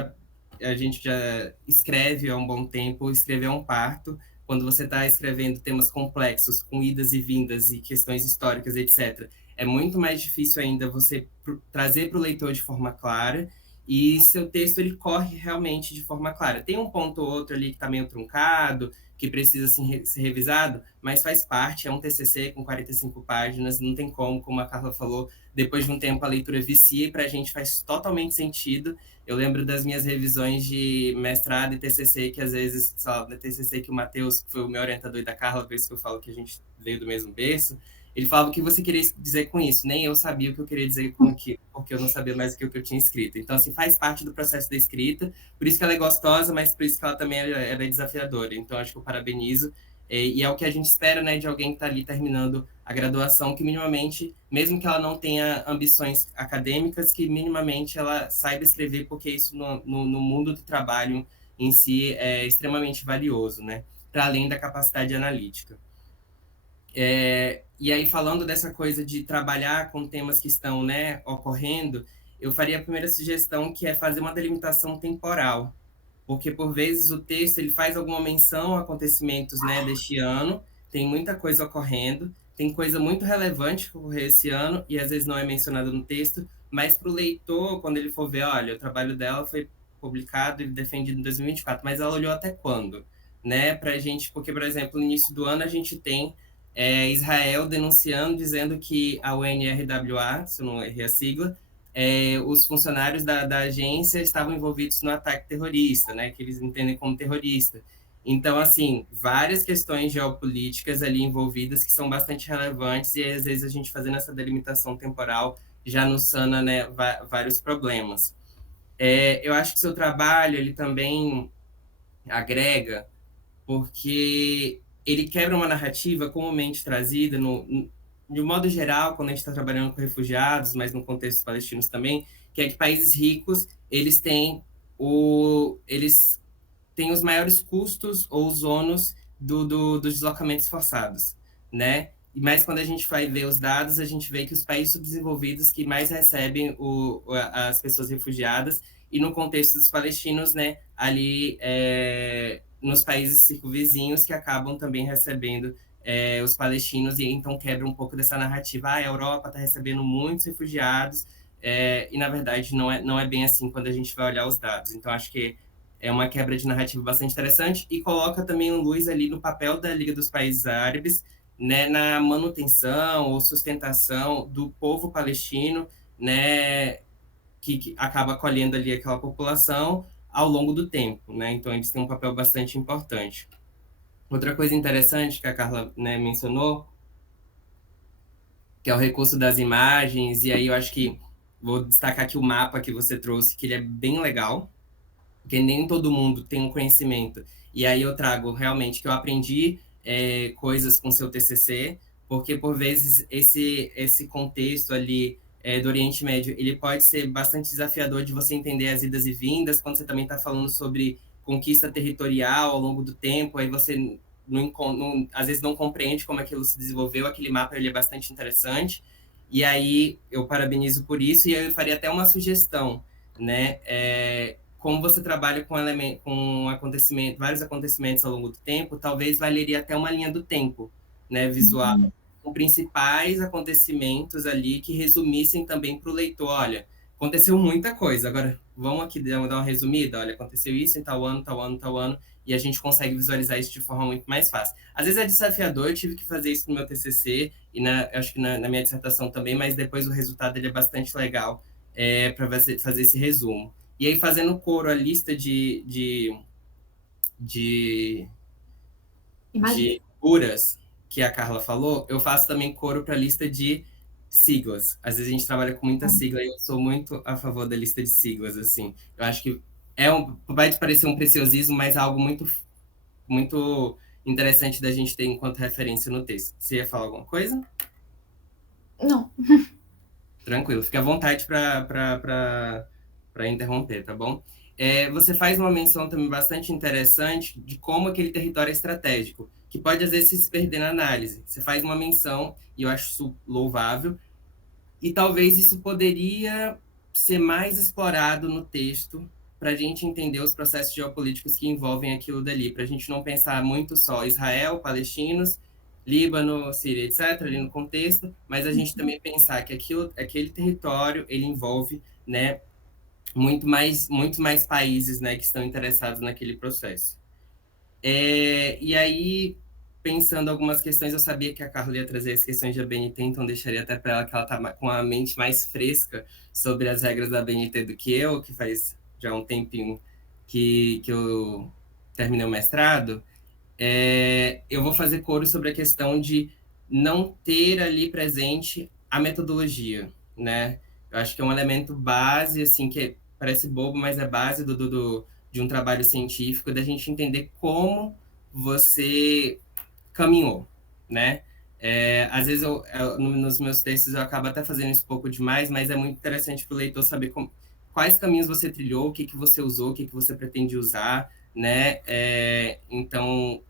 já escreve há um bom tempo, escrever é um parto. Quando você está escrevendo temas complexos, com idas e vindas e questões históricas, etc., é muito mais difícil ainda você trazer para o leitor de forma clara, e seu texto ele corre realmente de forma clara. Tem um ponto ou outro ali que está meio truncado, que precisa ser revisado, mas faz parte, é um TCC com 45 páginas, não tem como a Carla falou, depois de um tempo a leitura vicia e para a gente faz totalmente sentido. Eu lembro das minhas revisões de mestrado e TCC, que às vezes, sei lá, da TCC que o Matheus, que foi o meu orientador, e da Carla, por isso que eu falo que a gente veio do mesmo berço, ele falava o que você queria dizer com isso, nem eu sabia o que eu queria dizer com aquilo, porque eu não sabia mais o que eu tinha escrito. Então, assim, faz parte do processo da escrita, por isso que ela é gostosa, mas por isso que ela também é desafiadora. Então, acho que eu parabenizo. E é o que a gente espera, né, de alguém que está ali terminando a graduação, que minimamente, mesmo que ela não tenha ambições acadêmicas, que minimamente ela saiba escrever, porque isso no mundo do trabalho em si é extremamente valioso, né, para além da capacidade analítica. E aí, falando dessa coisa de trabalhar com temas que estão, né, ocorrendo, eu faria a primeira sugestão, que é fazer uma delimitação temporal, porque por vezes o texto ele faz alguma menção a acontecimentos, né, deste ano, tem muita coisa ocorrendo, tem coisa muito relevante que ocorreu esse ano e às vezes não é mencionada no texto, mas para o leitor, quando ele for ver, olha, o trabalho dela foi publicado e defendido em 2024, mas ela olhou até quando, né, para a gente, porque, por exemplo, no início do ano a gente tem Israel denunciando, dizendo que a UNRWA, se eu não errei a sigla, os funcionários da agência estavam envolvidos no ataque terrorista, né, que eles entendem como terrorista. Então, assim, várias questões geopolíticas ali envolvidas que são bastante relevantes, e às vezes a gente fazendo essa delimitação temporal já nos sana, né, vários problemas. Eu acho que seu trabalho ele também agrega, porque ele quebra uma narrativa comumente trazida de um modo geral, quando a gente está trabalhando com refugiados, mas no contexto palestinos também, que é que países ricos, eles têm os maiores custos ou os ônus dos deslocamentos forçados, né? Mas quando a gente vai ver os dados, a gente vê que os países subdesenvolvidos que mais recebem as pessoas refugiadas, e no contexto dos palestinos, né, ali nos países circunvizinhos, que acabam também recebendo os palestinos, e então quebra um pouco dessa narrativa, a Europa está recebendo muitos refugiados, e na verdade não é bem assim quando a gente vai olhar os dados. Então acho que é uma quebra de narrativa bastante interessante, e coloca também luz ali no papel da Liga dos Países Árabes, né, na manutenção ou sustentação do povo palestino, né, que acaba acolhendo ali aquela população ao longo do tempo, né? Então, eles têm um papel bastante importante. Outra coisa interessante que a Carla, né, mencionou, que é o recurso das imagens, e aí eu acho que vou destacar aqui o mapa que você trouxe, que ele é bem legal, porque nem todo mundo tem um conhecimento. E aí eu trago realmente que eu aprendi coisas com seu TCC, porque por vezes esse contexto ali do Oriente Médio, ele pode ser bastante desafiador de você entender as idas e vindas, quando você também está falando sobre conquista territorial ao longo do tempo, aí você às vezes não compreende como aquilo se desenvolveu, aquele mapa ele é bastante interessante, e aí eu parabenizo por isso, e eu faria até uma sugestão, né? Como você trabalha com vários acontecimentos ao longo do tempo, talvez valeria até uma linha do tempo, né, visual, com principais acontecimentos ali que resumissem também para o leitor, olha, aconteceu muita coisa, agora vamos aqui dar uma resumida, olha, aconteceu isso em tal ano, tal ano, tal ano, e a gente consegue visualizar isso de forma muito mais fácil. Às vezes é desafiador, eu tive que fazer isso no meu TCC, e acho que na minha dissertação também, mas depois o resultado ele é bastante legal para fazer esse resumo. E aí, fazendo coro a lista de figuras que a Carla falou, eu faço também coro para a lista de siglas. Às vezes a gente trabalha com muita sigla e eu sou muito a favor da lista de siglas, assim. Eu acho que vai te parecer um preciosismo, mas é algo muito, muito interessante da gente ter enquanto referência no texto. Você ia falar alguma coisa? Não. Tranquilo, fica à vontade para interromper, tá bom? Você faz uma menção também bastante interessante de como aquele território é estratégico, que pode às vezes se perder na análise. Você faz uma menção, e eu acho isso louvável, e talvez isso poderia ser mais explorado no texto para a gente entender os processos geopolíticos que envolvem aquilo dali, para a gente não pensar muito só Israel, palestinos, Líbano, Síria, etc., ali no contexto, mas a gente também pensar que aquele território ele envolve, né, muito mais países, né, que estão interessados naquele processo. E aí, pensando algumas questões, eu sabia que a Carla ia trazer as questões da BNT, então deixaria até para ela que ela está com a mente mais fresca sobre as regras da BNT do que eu, que faz já um tempinho que eu terminei o mestrado. Eu vou fazer coro sobre a questão de não ter ali presente a metodologia, né? Eu acho que é um elemento base, assim, que parece bobo, mas é base de um trabalho científico, da gente entender como você caminhou, né? Às vezes, nos meus textos, eu acabo até fazendo isso um pouco demais, mas é muito interessante para o leitor saber quais caminhos você trilhou, o que você usou, o que você pretende usar, né? Então,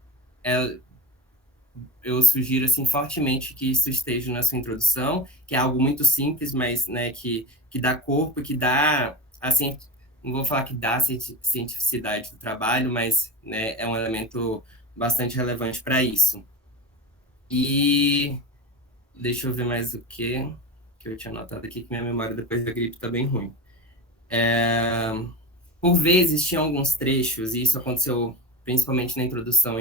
eu sugiro assim fortemente que isso esteja na sua introdução, que é algo muito simples, mas né, que dá corpo, que dá assim, não vou falar que dá a cientificidade do trabalho, mas né, é um elemento bastante relevante para isso. E deixa eu ver mais o que eu tinha anotado aqui, que minha memória depois da gripe está bem ruim. Por vezes tinha alguns trechos, e isso aconteceu principalmente na introdução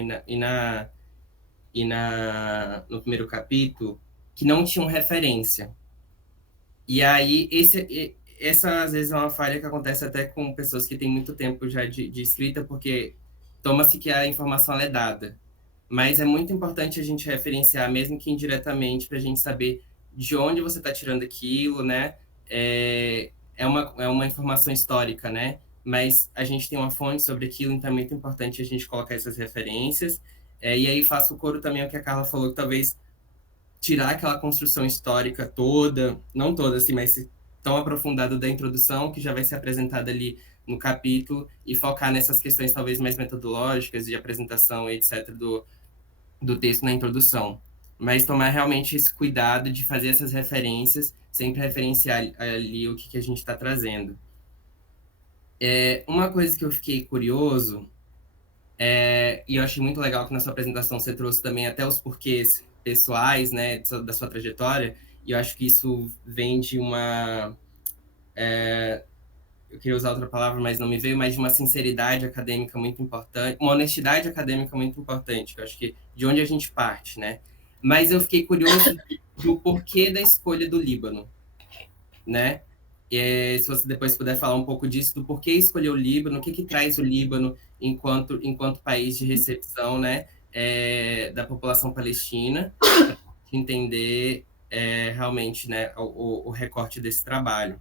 no primeiro capítulo, que não tinham referência. E aí, essa às vezes é uma falha que acontece até com pessoas que têm muito tempo já de escrita, porque toma-se que a informação ela é dada. Mas é muito importante a gente referenciar, mesmo que indiretamente, para a gente saber de onde você está tirando aquilo, né? É uma informação histórica, né? Mas a gente tem uma fonte sobre aquilo, então é muito importante a gente colocar essas referências. E aí faço o coro também ao que a Carla falou, que talvez tirar aquela construção histórica toda, não toda, assim, mas tão aprofundada da introdução, que já vai ser apresentada ali no capítulo, e focar nessas questões talvez mais metodológicas, de apresentação, etc., do texto na introdução. Mas tomar realmente esse cuidado de fazer essas referências, sempre referenciar ali o que a gente está trazendo. Uma coisa que eu fiquei curioso, e eu achei muito legal que na sua apresentação você trouxe também até os porquês pessoais, né, da sua trajetória, e eu acho que isso vem de uma... eu queria usar outra palavra, mas não me veio, mas de uma sinceridade acadêmica muito importante, uma honestidade acadêmica muito importante, que eu acho que de onde a gente parte, né? Mas eu fiquei curioso do porquê da escolha do Líbano, né? Se você depois puder falar um pouco disso, do porquê escolher o Líbano, o que traz o Líbano enquanto país de recepção, né, da população palestina, para entender realmente, né, o recorte desse trabalho.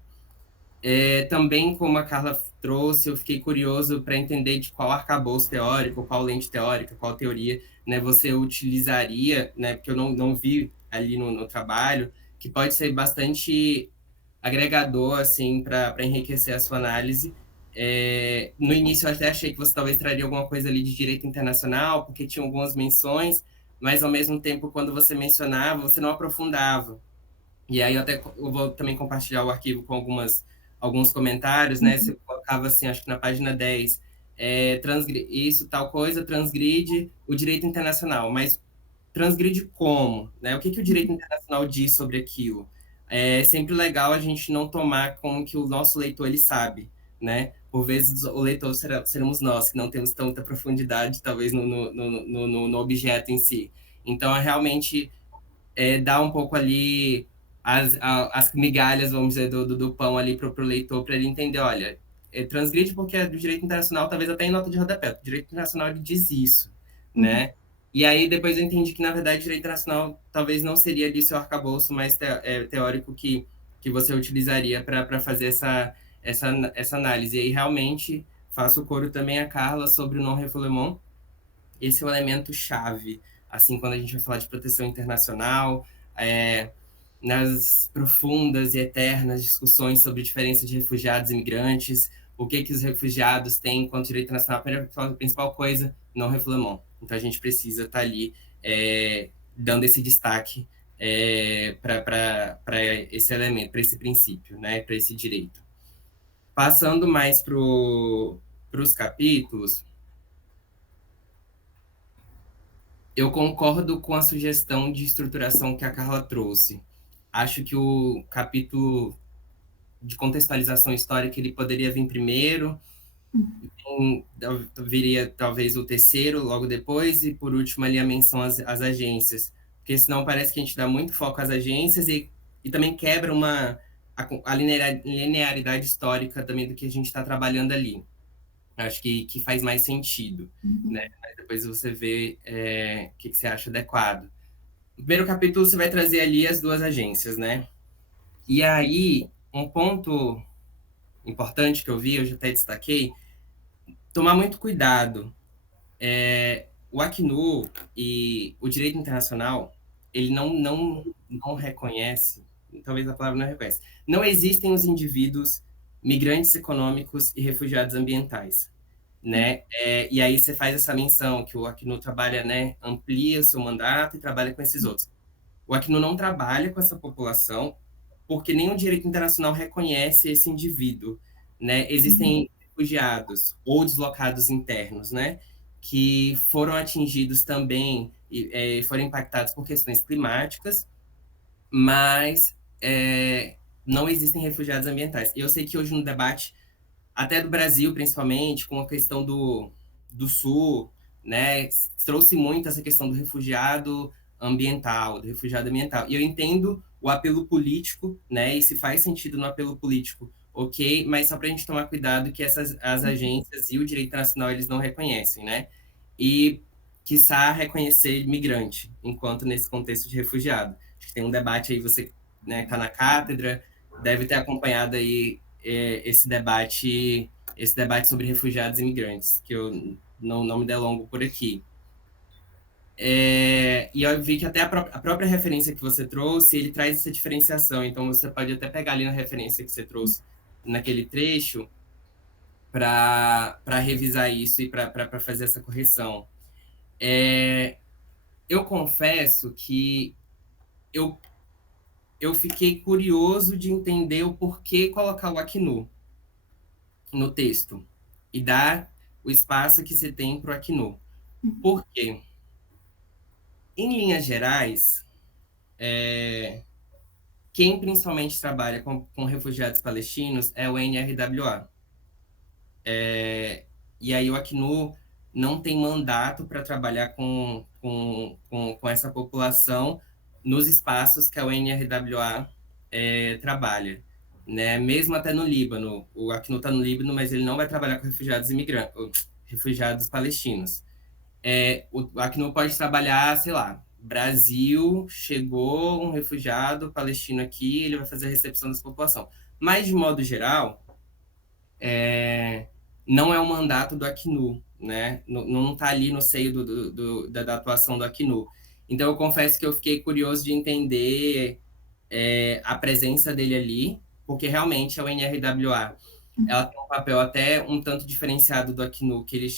Também, como a Carla trouxe, eu fiquei curioso para entender de qual arcabouço teórico, qual lente teórica, qual teoria, né, você utilizaria, né, porque eu não vi ali no trabalho, que pode ser bastante agregador, assim, para enriquecer a sua análise. No início, eu até achei que você talvez traria alguma coisa ali de direito internacional, porque tinha algumas menções, mas, ao mesmo tempo, quando você mencionava, você não aprofundava. E aí eu vou também compartilhar o arquivo com alguns comentários, né? Você colocava assim, acho que na página 10, isso, tal coisa, transgride o direito internacional, mas transgride como, né? O que o direito internacional diz sobre aquilo? É sempre legal a gente não tomar como que o nosso leitor ele sabe, né? Por vezes o leitor seremos nós, que não temos tanta profundidade, talvez, no objeto em si. Então, é realmente dar um pouco ali as migalhas, vamos dizer, do pão ali para o leitor, para ele entender, olha, transgride porque é do direito internacional, talvez até em nota de rodapé. O direito internacional ele diz isso, né? E aí depois eu entendi que, na verdade, o direito internacional talvez não seria ali seu arcabouço mais teórico que você utilizaria para fazer essa análise. E aí realmente faço coro também a Carla sobre o non-refoulement. Esse é o elemento chave, assim, quando a gente vai falar de proteção internacional, nas profundas e eternas discussões sobre diferença de refugiados e imigrantes, o que os refugiados têm enquanto direito internacional, a principal coisa, não refoulement. Então, a gente precisa estar ali dando esse destaque para esse elemento, para esse princípio, né, para esse direito. Passando mais para os capítulos, eu concordo com a sugestão de estruturação que a Carla trouxe. Acho que o capítulo de contextualização histórica ele poderia vir primeiro, viria talvez o terceiro logo depois, e por último ali a menção às agências. Porque senão parece que a gente dá muito foco às agências e também quebra a linearidade histórica também do que a gente está trabalhando ali. Acho que faz mais sentido, né? Mas depois você vê o que você acha adequado. No primeiro capítulo você vai trazer ali as duas agências, né? E aí, um ponto importante que eu vi, eu já até destaquei, tomar muito cuidado. O Acnur e o direito internacional, ele não reconhece, talvez a palavra não reconhece, não existem os indivíduos migrantes econômicos e refugiados ambientais, né? E aí você faz essa menção que o Acnur trabalha, né, amplia seu mandato e trabalha com esses outros. O Acnur não trabalha com essa população porque nem o direito internacional reconhece esse indivíduo, né? Existem refugiados ou deslocados internos, né, que foram atingidos também e foram impactados por questões climáticas, mas não existem refugiados ambientais. Eu sei que hoje no debate até do Brasil, principalmente, com a questão do Sul, né? Trouxe muito essa questão do refugiado ambiental, do refugiado ambiental. E eu entendo o apelo político, né? E se faz sentido no apelo político, ok, mas só para a gente tomar cuidado que as agências e o direito internacional, eles não reconhecem, né? E, quiçá, reconhecer migrante, enquanto nesse contexto de refugiado. Acho que tem um debate aí, você, né, está na cátedra, deve ter acompanhado aí esse debate sobre refugiados e imigrantes, que eu não me delongo por aqui. E eu vi que até a própria referência que você trouxe, ele traz essa diferenciação, então você pode até pegar ali na referência que você trouxe naquele trecho para revisar isso e para fazer essa correção. Eu confesso que eu fiquei curioso de entender o porquê colocar o Acnur no texto e dar o espaço que se tem para o Acnur. Por quê? Em linhas gerais, quem principalmente trabalha com refugiados palestinos é o NRWA. E aí o Acnur não tem mandato para trabalhar com essa população nos espaços que a UNRWA trabalha. né? Mesmo até no Líbano. O Acnur está no Líbano, mas ele não vai trabalhar com refugiados imigrantes, refugiados palestinos. O Acnur pode trabalhar, sei lá, Brasil, chegou um refugiado palestino aqui, ele vai fazer a recepção dessa população. Mas, de modo geral, não é um mandato do Acnur, né? Não está ali no seio da atuação do Acnur. Então, eu confesso que eu fiquei curioso de entender a presença dele ali, porque realmente a UNRWA ela tem um papel até um tanto diferenciado do Acnur, que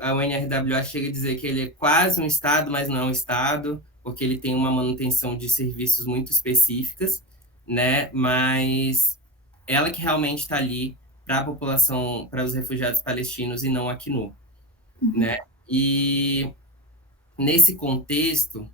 a UNRWA chega a dizer que ele é quase um Estado, mas não é um Estado, porque ele tem uma manutenção de serviços muito específicas, né? Mas ela que realmente está ali para a população, para os refugiados palestinos e não a Acnur, né? E nesse contexto,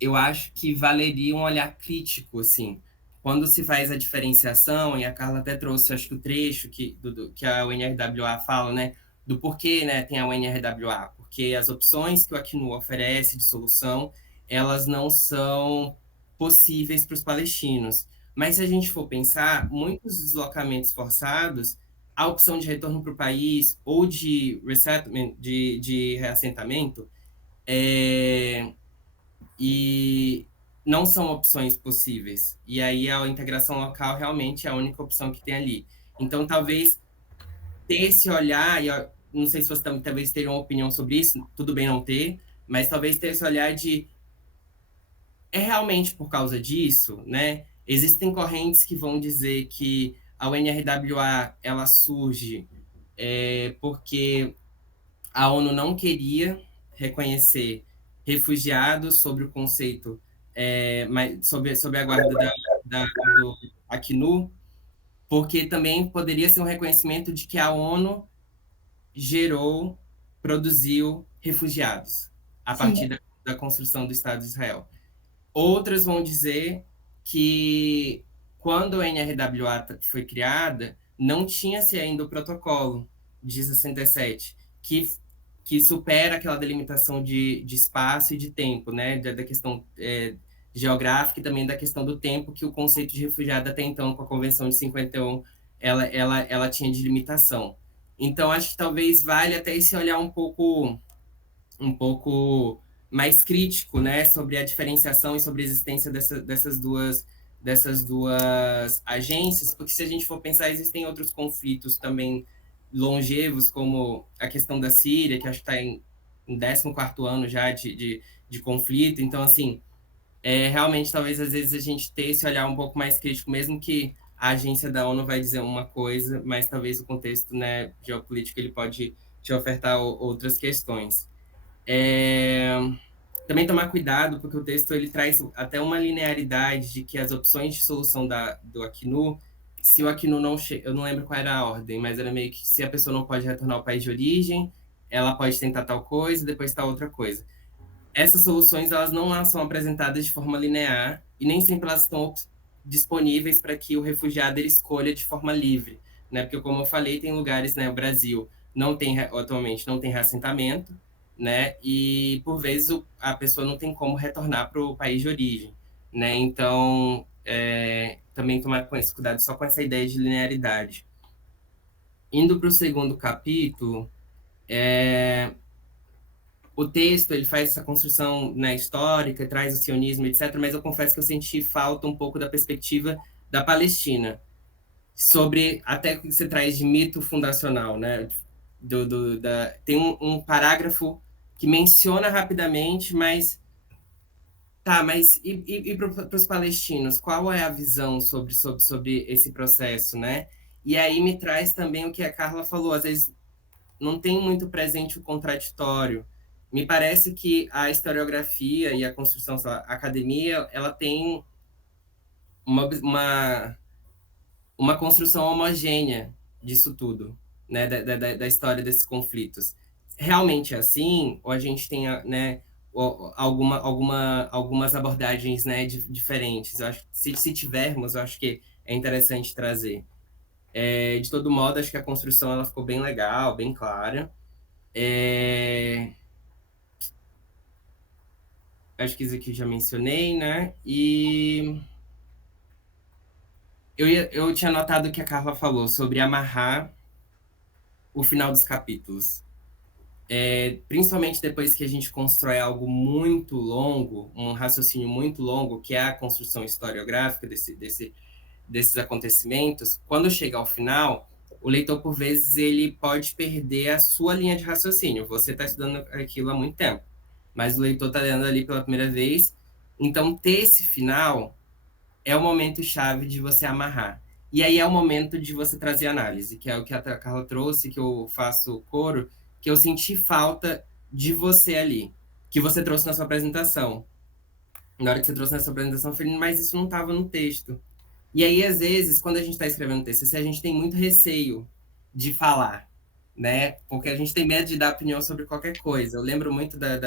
eu acho que valeria um olhar crítico, assim, quando se faz a diferenciação, e a Carla até trouxe, acho que o trecho que a UNRWA fala, né, do porquê, né, tem a UNRWA, porque as opções que o Acnur oferece de solução, elas não são possíveis para os palestinos. Mas se a gente for pensar, muitos deslocamentos forçados, a opção de retorno para o país ou de resettlement, de reassentamento, é, e não são opções possíveis. E aí a integração local realmente é a única opção que tem ali. Então, talvez ter esse olhar, e não sei se você talvez tenha uma opinião sobre isso, tudo bem não ter, mas talvez ter esse olhar de é realmente por causa disso, né? Existem correntes que vão dizer que a UNRWA ela surge porque a ONU não queria reconhecer refugiados sobre o conceito, sobre a guarda do Acnur, porque também poderia ser um reconhecimento de que a ONU gerou, produziu refugiados a partir da construção do Estado de Israel. Outras vão dizer que quando a NRWA foi criada, não tinha-se ainda o protocolo de 67, que supera aquela delimitação de espaço e de tempo, né? Da questão geográfica e também da questão do tempo, que o conceito de refugiado até então, com a Convenção de 51, ela tinha de limitação. Então, acho que talvez valha até esse olhar um pouco mais crítico, né, sobre a diferenciação e sobre a existência dessas duas agências, porque se a gente for pensar, existem outros conflitos também longevos, como a questão da Síria, que acho que está em 14º ano já de conflito. Então, assim, realmente, talvez, às vezes, a gente ter esse olhar um pouco mais crítico, mesmo que a agência da ONU vai dizer uma coisa, mas talvez o contexto, né, geopolítico ele pode te ofertar outras questões. Também tomar cuidado, porque o texto ele traz até uma linearidade de que as opções de solução do Acnur, se o Acnur não eu não lembro qual era a ordem, mas era meio que se a pessoa não pode retornar ao país de origem, ela pode tentar tal coisa, depois tal outra coisa. Essas soluções elas não são apresentadas de forma linear e nem sempre elas estão disponíveis para que o refugiado ele escolha de forma livre, né? Porque como eu falei, tem lugares, né, o Brasil não tem atualmente não tem reassentamento, né? E por vezes a pessoa não tem como retornar para o país de origem, né? Então, também tomar com esse cuidado só com essa ideia de linearidade. Indo para o segundo capítulo, o texto ele faz essa construção, né, histórica, traz o sionismo, etc. Mas eu confesso que eu senti falta um pouco da perspectiva da Palestina, sobre até o que você traz de mito fundacional, né? Tem um parágrafo que menciona rapidamente, mas tá, mas e para os palestinos, qual é a visão sobre esse processo, né? E aí me traz também o que a Carla falou, às vezes não tem muito presente o contraditório. Me parece que a historiografia e a construção, sei lá, a academia, ela tem uma construção homogênea disso tudo, né, da história desses conflitos. Realmente é assim? Ou a gente tem, né, algumas abordagens, né, diferentes? Eu acho que se tivermos, eu acho que é interessante trazer. De todo modo, acho que a construção ela ficou bem legal, bem clara. Acho que isso aqui eu já mencionei, né? E eu tinha notado que a Carla falou sobre amarrar o final dos capítulos. Principalmente depois que a gente constrói algo muito longo, um raciocínio muito longo, que é a construção historiográfica desses acontecimentos, quando chega ao final, o leitor, por vezes, ele pode perder a sua linha de raciocínio. Você está estudando aquilo há muito tempo, mas o leitor está lendo ali pela primeira vez. Então, ter esse final é o momento chave de você amarrar. E aí é o momento de você trazer análise, que é o que a Carla trouxe, que eu faço coro, que eu senti falta de você ali, que você trouxe na sua apresentação. Na hora que você trouxe na sua apresentação, eu falei, mas isso não estava no texto. E aí, às vezes, quando a gente está escrevendo TCC, a gente tem muito receio de falar, né? Porque a gente tem medo de dar opinião sobre qualquer coisa. Eu lembro muito da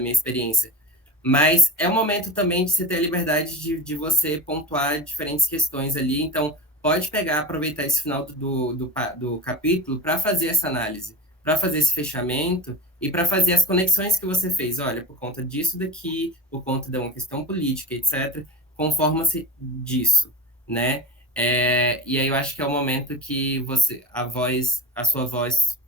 minha experiência. Mas é um momento também de você ter a liberdade de você pontuar diferentes questões ali. Então, pode pegar, aproveitar esse final do capítulo para fazer essa análise, para fazer esse fechamento e para fazer as conexões que você fez. Olha, por conta disso daqui, por conta de uma questão política, etc., conforma-se disso, né? E aí eu acho que é o momento que a sua voz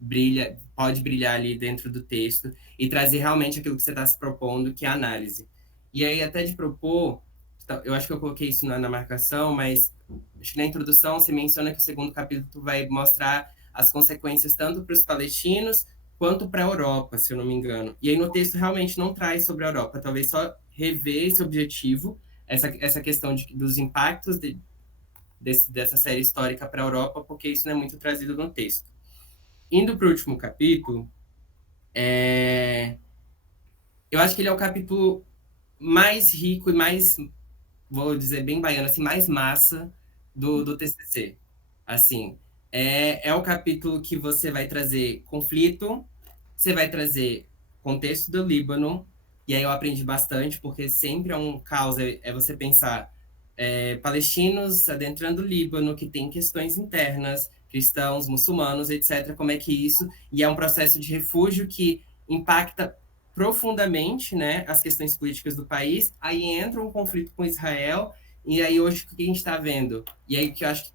brilha, pode brilhar ali dentro do texto e trazer realmente aquilo que você está se propondo, que é a análise. E aí até de propor, eu acho que eu coloquei isso na marcação, mas acho que na introdução você menciona que o segundo capítulo vai mostrar as consequências tanto para os palestinos quanto para a Europa, se eu não me engano. E aí no texto realmente não traz sobre a Europa, talvez só rever esse objetivo, essa questão dos impactos dessa série histórica para a Europa, porque isso não é muito trazido no texto. Indo para o último capítulo, eu acho que ele é o capítulo mais rico e mais, vou dizer bem baiano, assim, mais massa do TCC. Assim, é o capítulo que você vai trazer conflito, você vai trazer contexto do Líbano, e aí eu aprendi bastante, porque sempre é um caos, você pensar palestinos adentrando o Líbano, que tem questões internas, cristãos, muçulmanos, etc., como é que isso, e é um processo de refúgio que impacta profundamente, né, as questões políticas do país, aí entra um conflito com Israel, e aí hoje o que a gente está vendo? E aí que eu acho que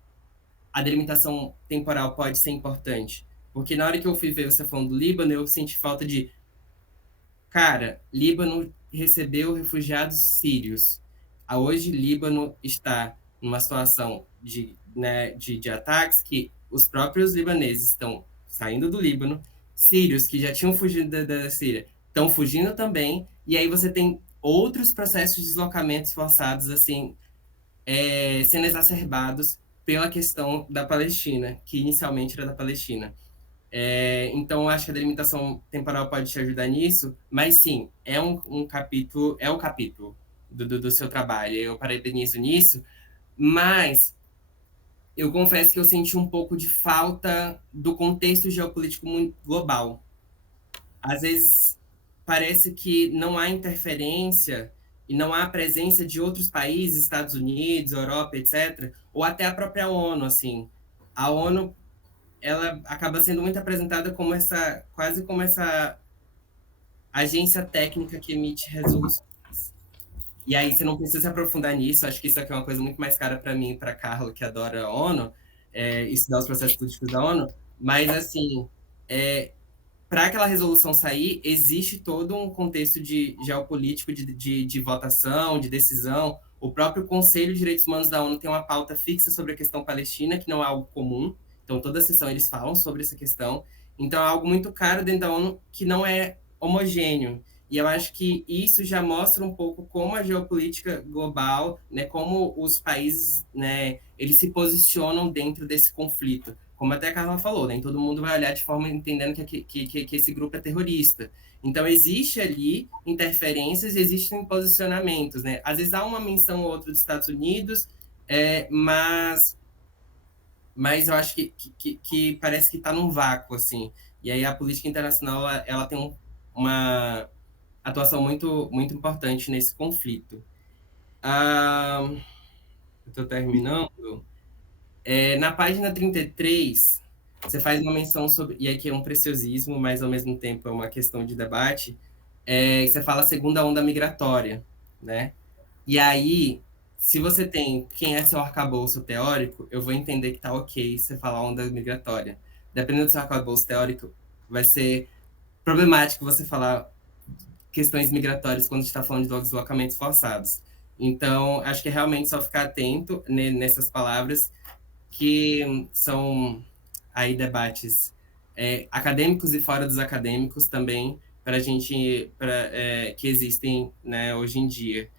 a delimitação temporal pode ser importante, porque na hora que eu fui ver você falando do Líbano, eu senti falta de, cara, Líbano recebeu refugiados sírios. Hoje, Líbano está numa situação de ataques que os próprios libaneses estão saindo do Líbano, sírios que já tinham fugido da Síria estão fugindo também, e aí você tem outros processos de deslocamentos forçados, assim, sendo exacerbados pela questão da Palestina, que inicialmente era da Palestina. Então, acho que a delimitação temporal pode te ajudar nisso, mas sim, é um capítulo, é o capítulo do seu trabalho. Eu parabenizo nisso, mas eu confesso que eu senti um pouco de falta do contexto geopolítico global. Às vezes, parece que não há interferência e não há presença de outros países, Estados Unidos, Europa, etc., ou até a própria ONU, assim. A ONU ela acaba sendo muito apresentada como quase como essa agência técnica que emite resoluções. E aí você não precisa se aprofundar nisso, acho que isso aqui é uma coisa muito mais cara para mim e para Carla, que adora a ONU, estudar os processos políticos da ONU, mas assim, para aquela resolução sair, existe todo um contexto de geopolítico, de votação, de decisão. O próprio Conselho de Direitos Humanos da ONU tem uma pauta fixa sobre a questão palestina, que não é algo comum. Então, toda a sessão eles falam sobre essa questão. Então, é algo muito caro dentro da ONU que não é homogêneo. E eu acho que isso já mostra um pouco como a geopolítica global, né, como os países, né, eles se posicionam dentro desse conflito. Como até a Carla falou, nem todo mundo vai olhar de forma entendendo que esse grupo é terrorista. Então, existe ali interferências, existem posicionamentos, né? Às vezes há uma menção ou outra dos Estados Unidos, mas eu acho que parece que está num vácuo, assim. E aí a política internacional, ela tem uma atuação muito, muito importante nesse conflito. Eu estou terminando. Na página 33, você faz uma menção sobre, e aqui é um preciosismo, mas ao mesmo tempo é uma questão de debate, você fala a segunda onda migratória, né? E aí, se você tem quem é seu arcabouço teórico, eu vou entender que tá ok você falar onda migratória. Dependendo do seu arcabouço teórico, vai ser problemático você falar questões migratórias quando está falando de deslocamentos forçados. Então, acho que é realmente só ficar atento nessas palavras, que são aí debates acadêmicos e fora dos acadêmicos também, para a gente, que existem, né, hoje em dia.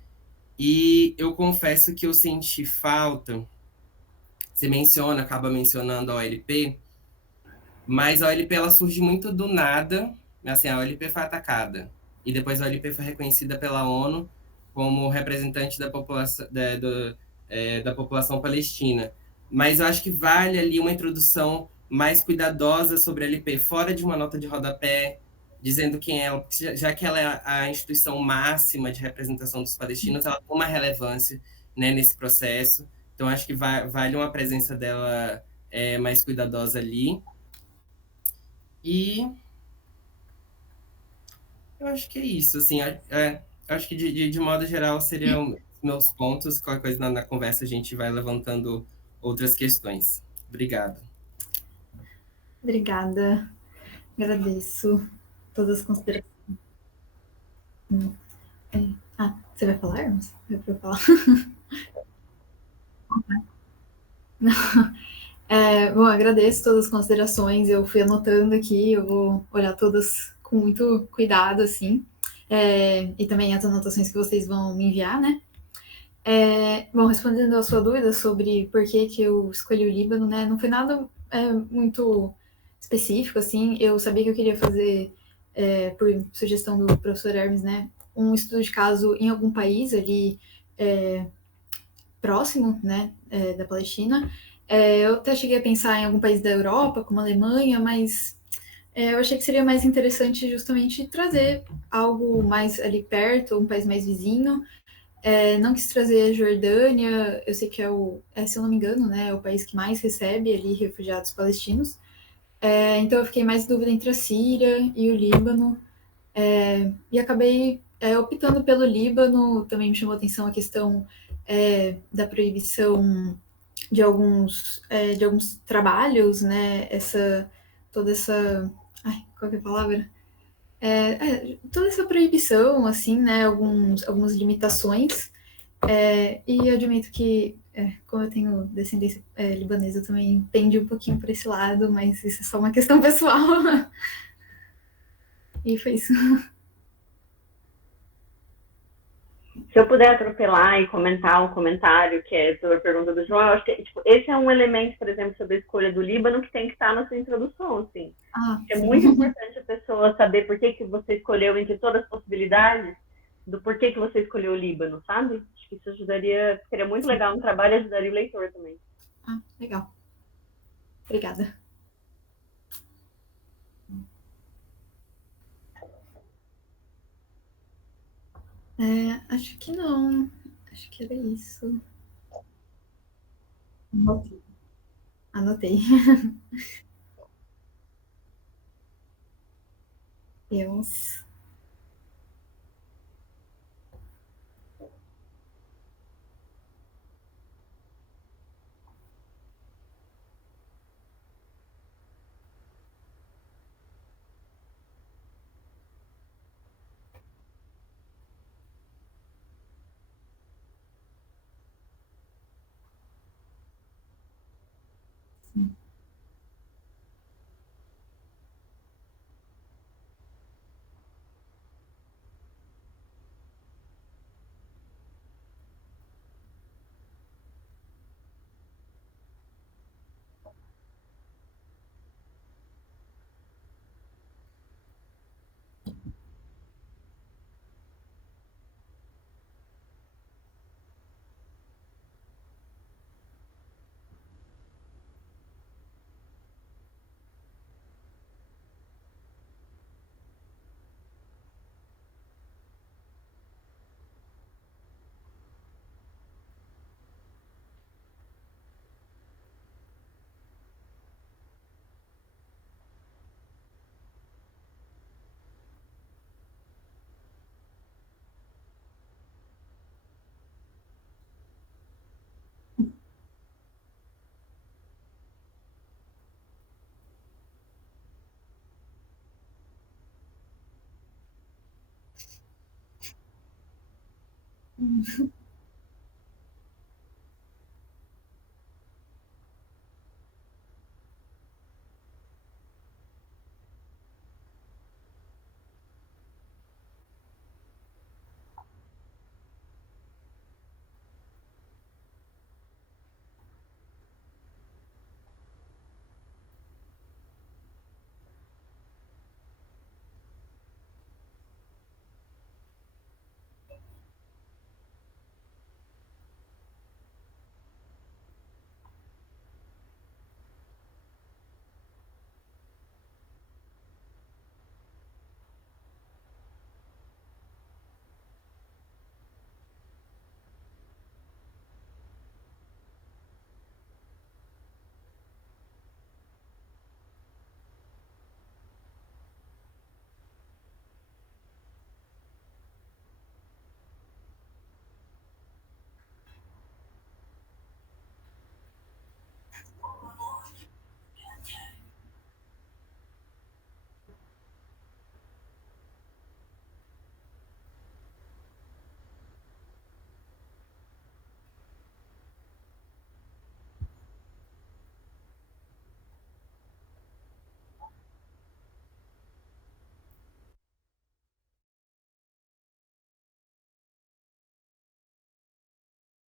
E eu confesso que eu senti falta, você acaba mencionando a OLP, mas a OLP ela surge muito do nada, assim, a OLP foi atacada, e depois a OLP foi reconhecida pela ONU como representante da população, da população palestina. Mas eu acho que vale ali uma introdução mais cuidadosa sobre a OLP, fora de uma nota de rodapé, dizendo quem é ela, já que ela é a instituição máxima de representação dos palestinos, ela tem uma relevância, né, nesse processo. Então, acho que vale uma presença dela mais cuidadosa ali. E eu acho que é isso, assim, acho que de modo geral seriam meus pontos, qualquer coisa na conversa a gente vai levantando outras questões. Obrigado. Obrigada. Agradeço todas as considerações. Você vai falar, Hermes? Vai para eu falar? Bom, agradeço todas as considerações, eu fui anotando aqui, eu vou olhar todas com muito cuidado, assim, e também as anotações que vocês vão me enviar, né? Bom, respondendo a sua dúvida sobre por que eu escolhi o Líbano, né? Não foi nada muito específico, assim, eu sabia que eu queria fazer, por sugestão do professor Hermes, né? Um estudo de caso em algum país ali próximo, né, da Palestina. Eu até cheguei a pensar em algum país da Europa, como a Alemanha, mas eu achei que seria mais interessante justamente trazer algo mais ali perto, um país mais vizinho. Não quis trazer a Jordânia, eu sei que se eu não me engano, né, é o país que mais recebe ali refugiados palestinos. Então eu fiquei mais em dúvida entre a Síria e o Líbano. E acabei optando pelo Líbano, também me chamou a atenção a questão da proibição de alguns trabalhos, né? Toda essa, ai, qual que é a palavra? Toda essa proibição, assim, né? Algumas limitações. E eu admito que, como eu tenho descendência libanesa, eu também pende um pouquinho para esse lado, mas isso é só uma questão pessoal. E foi isso. Se eu puder atropelar e comentar um comentário que é sobre a pergunta do João, eu acho que tipo, esse é um elemento, por exemplo, sobre a escolha do Líbano que tem que estar na sua introdução, assim. É muito importante a pessoa saber por que você escolheu entre todas as possibilidades, do porquê que você escolheu o Líbano, sabe? Acho que isso seria muito legal no trabalho e ajudaria o leitor também. Legal. Obrigada. Acho que não. Acho que era isso. Anotei. Deus.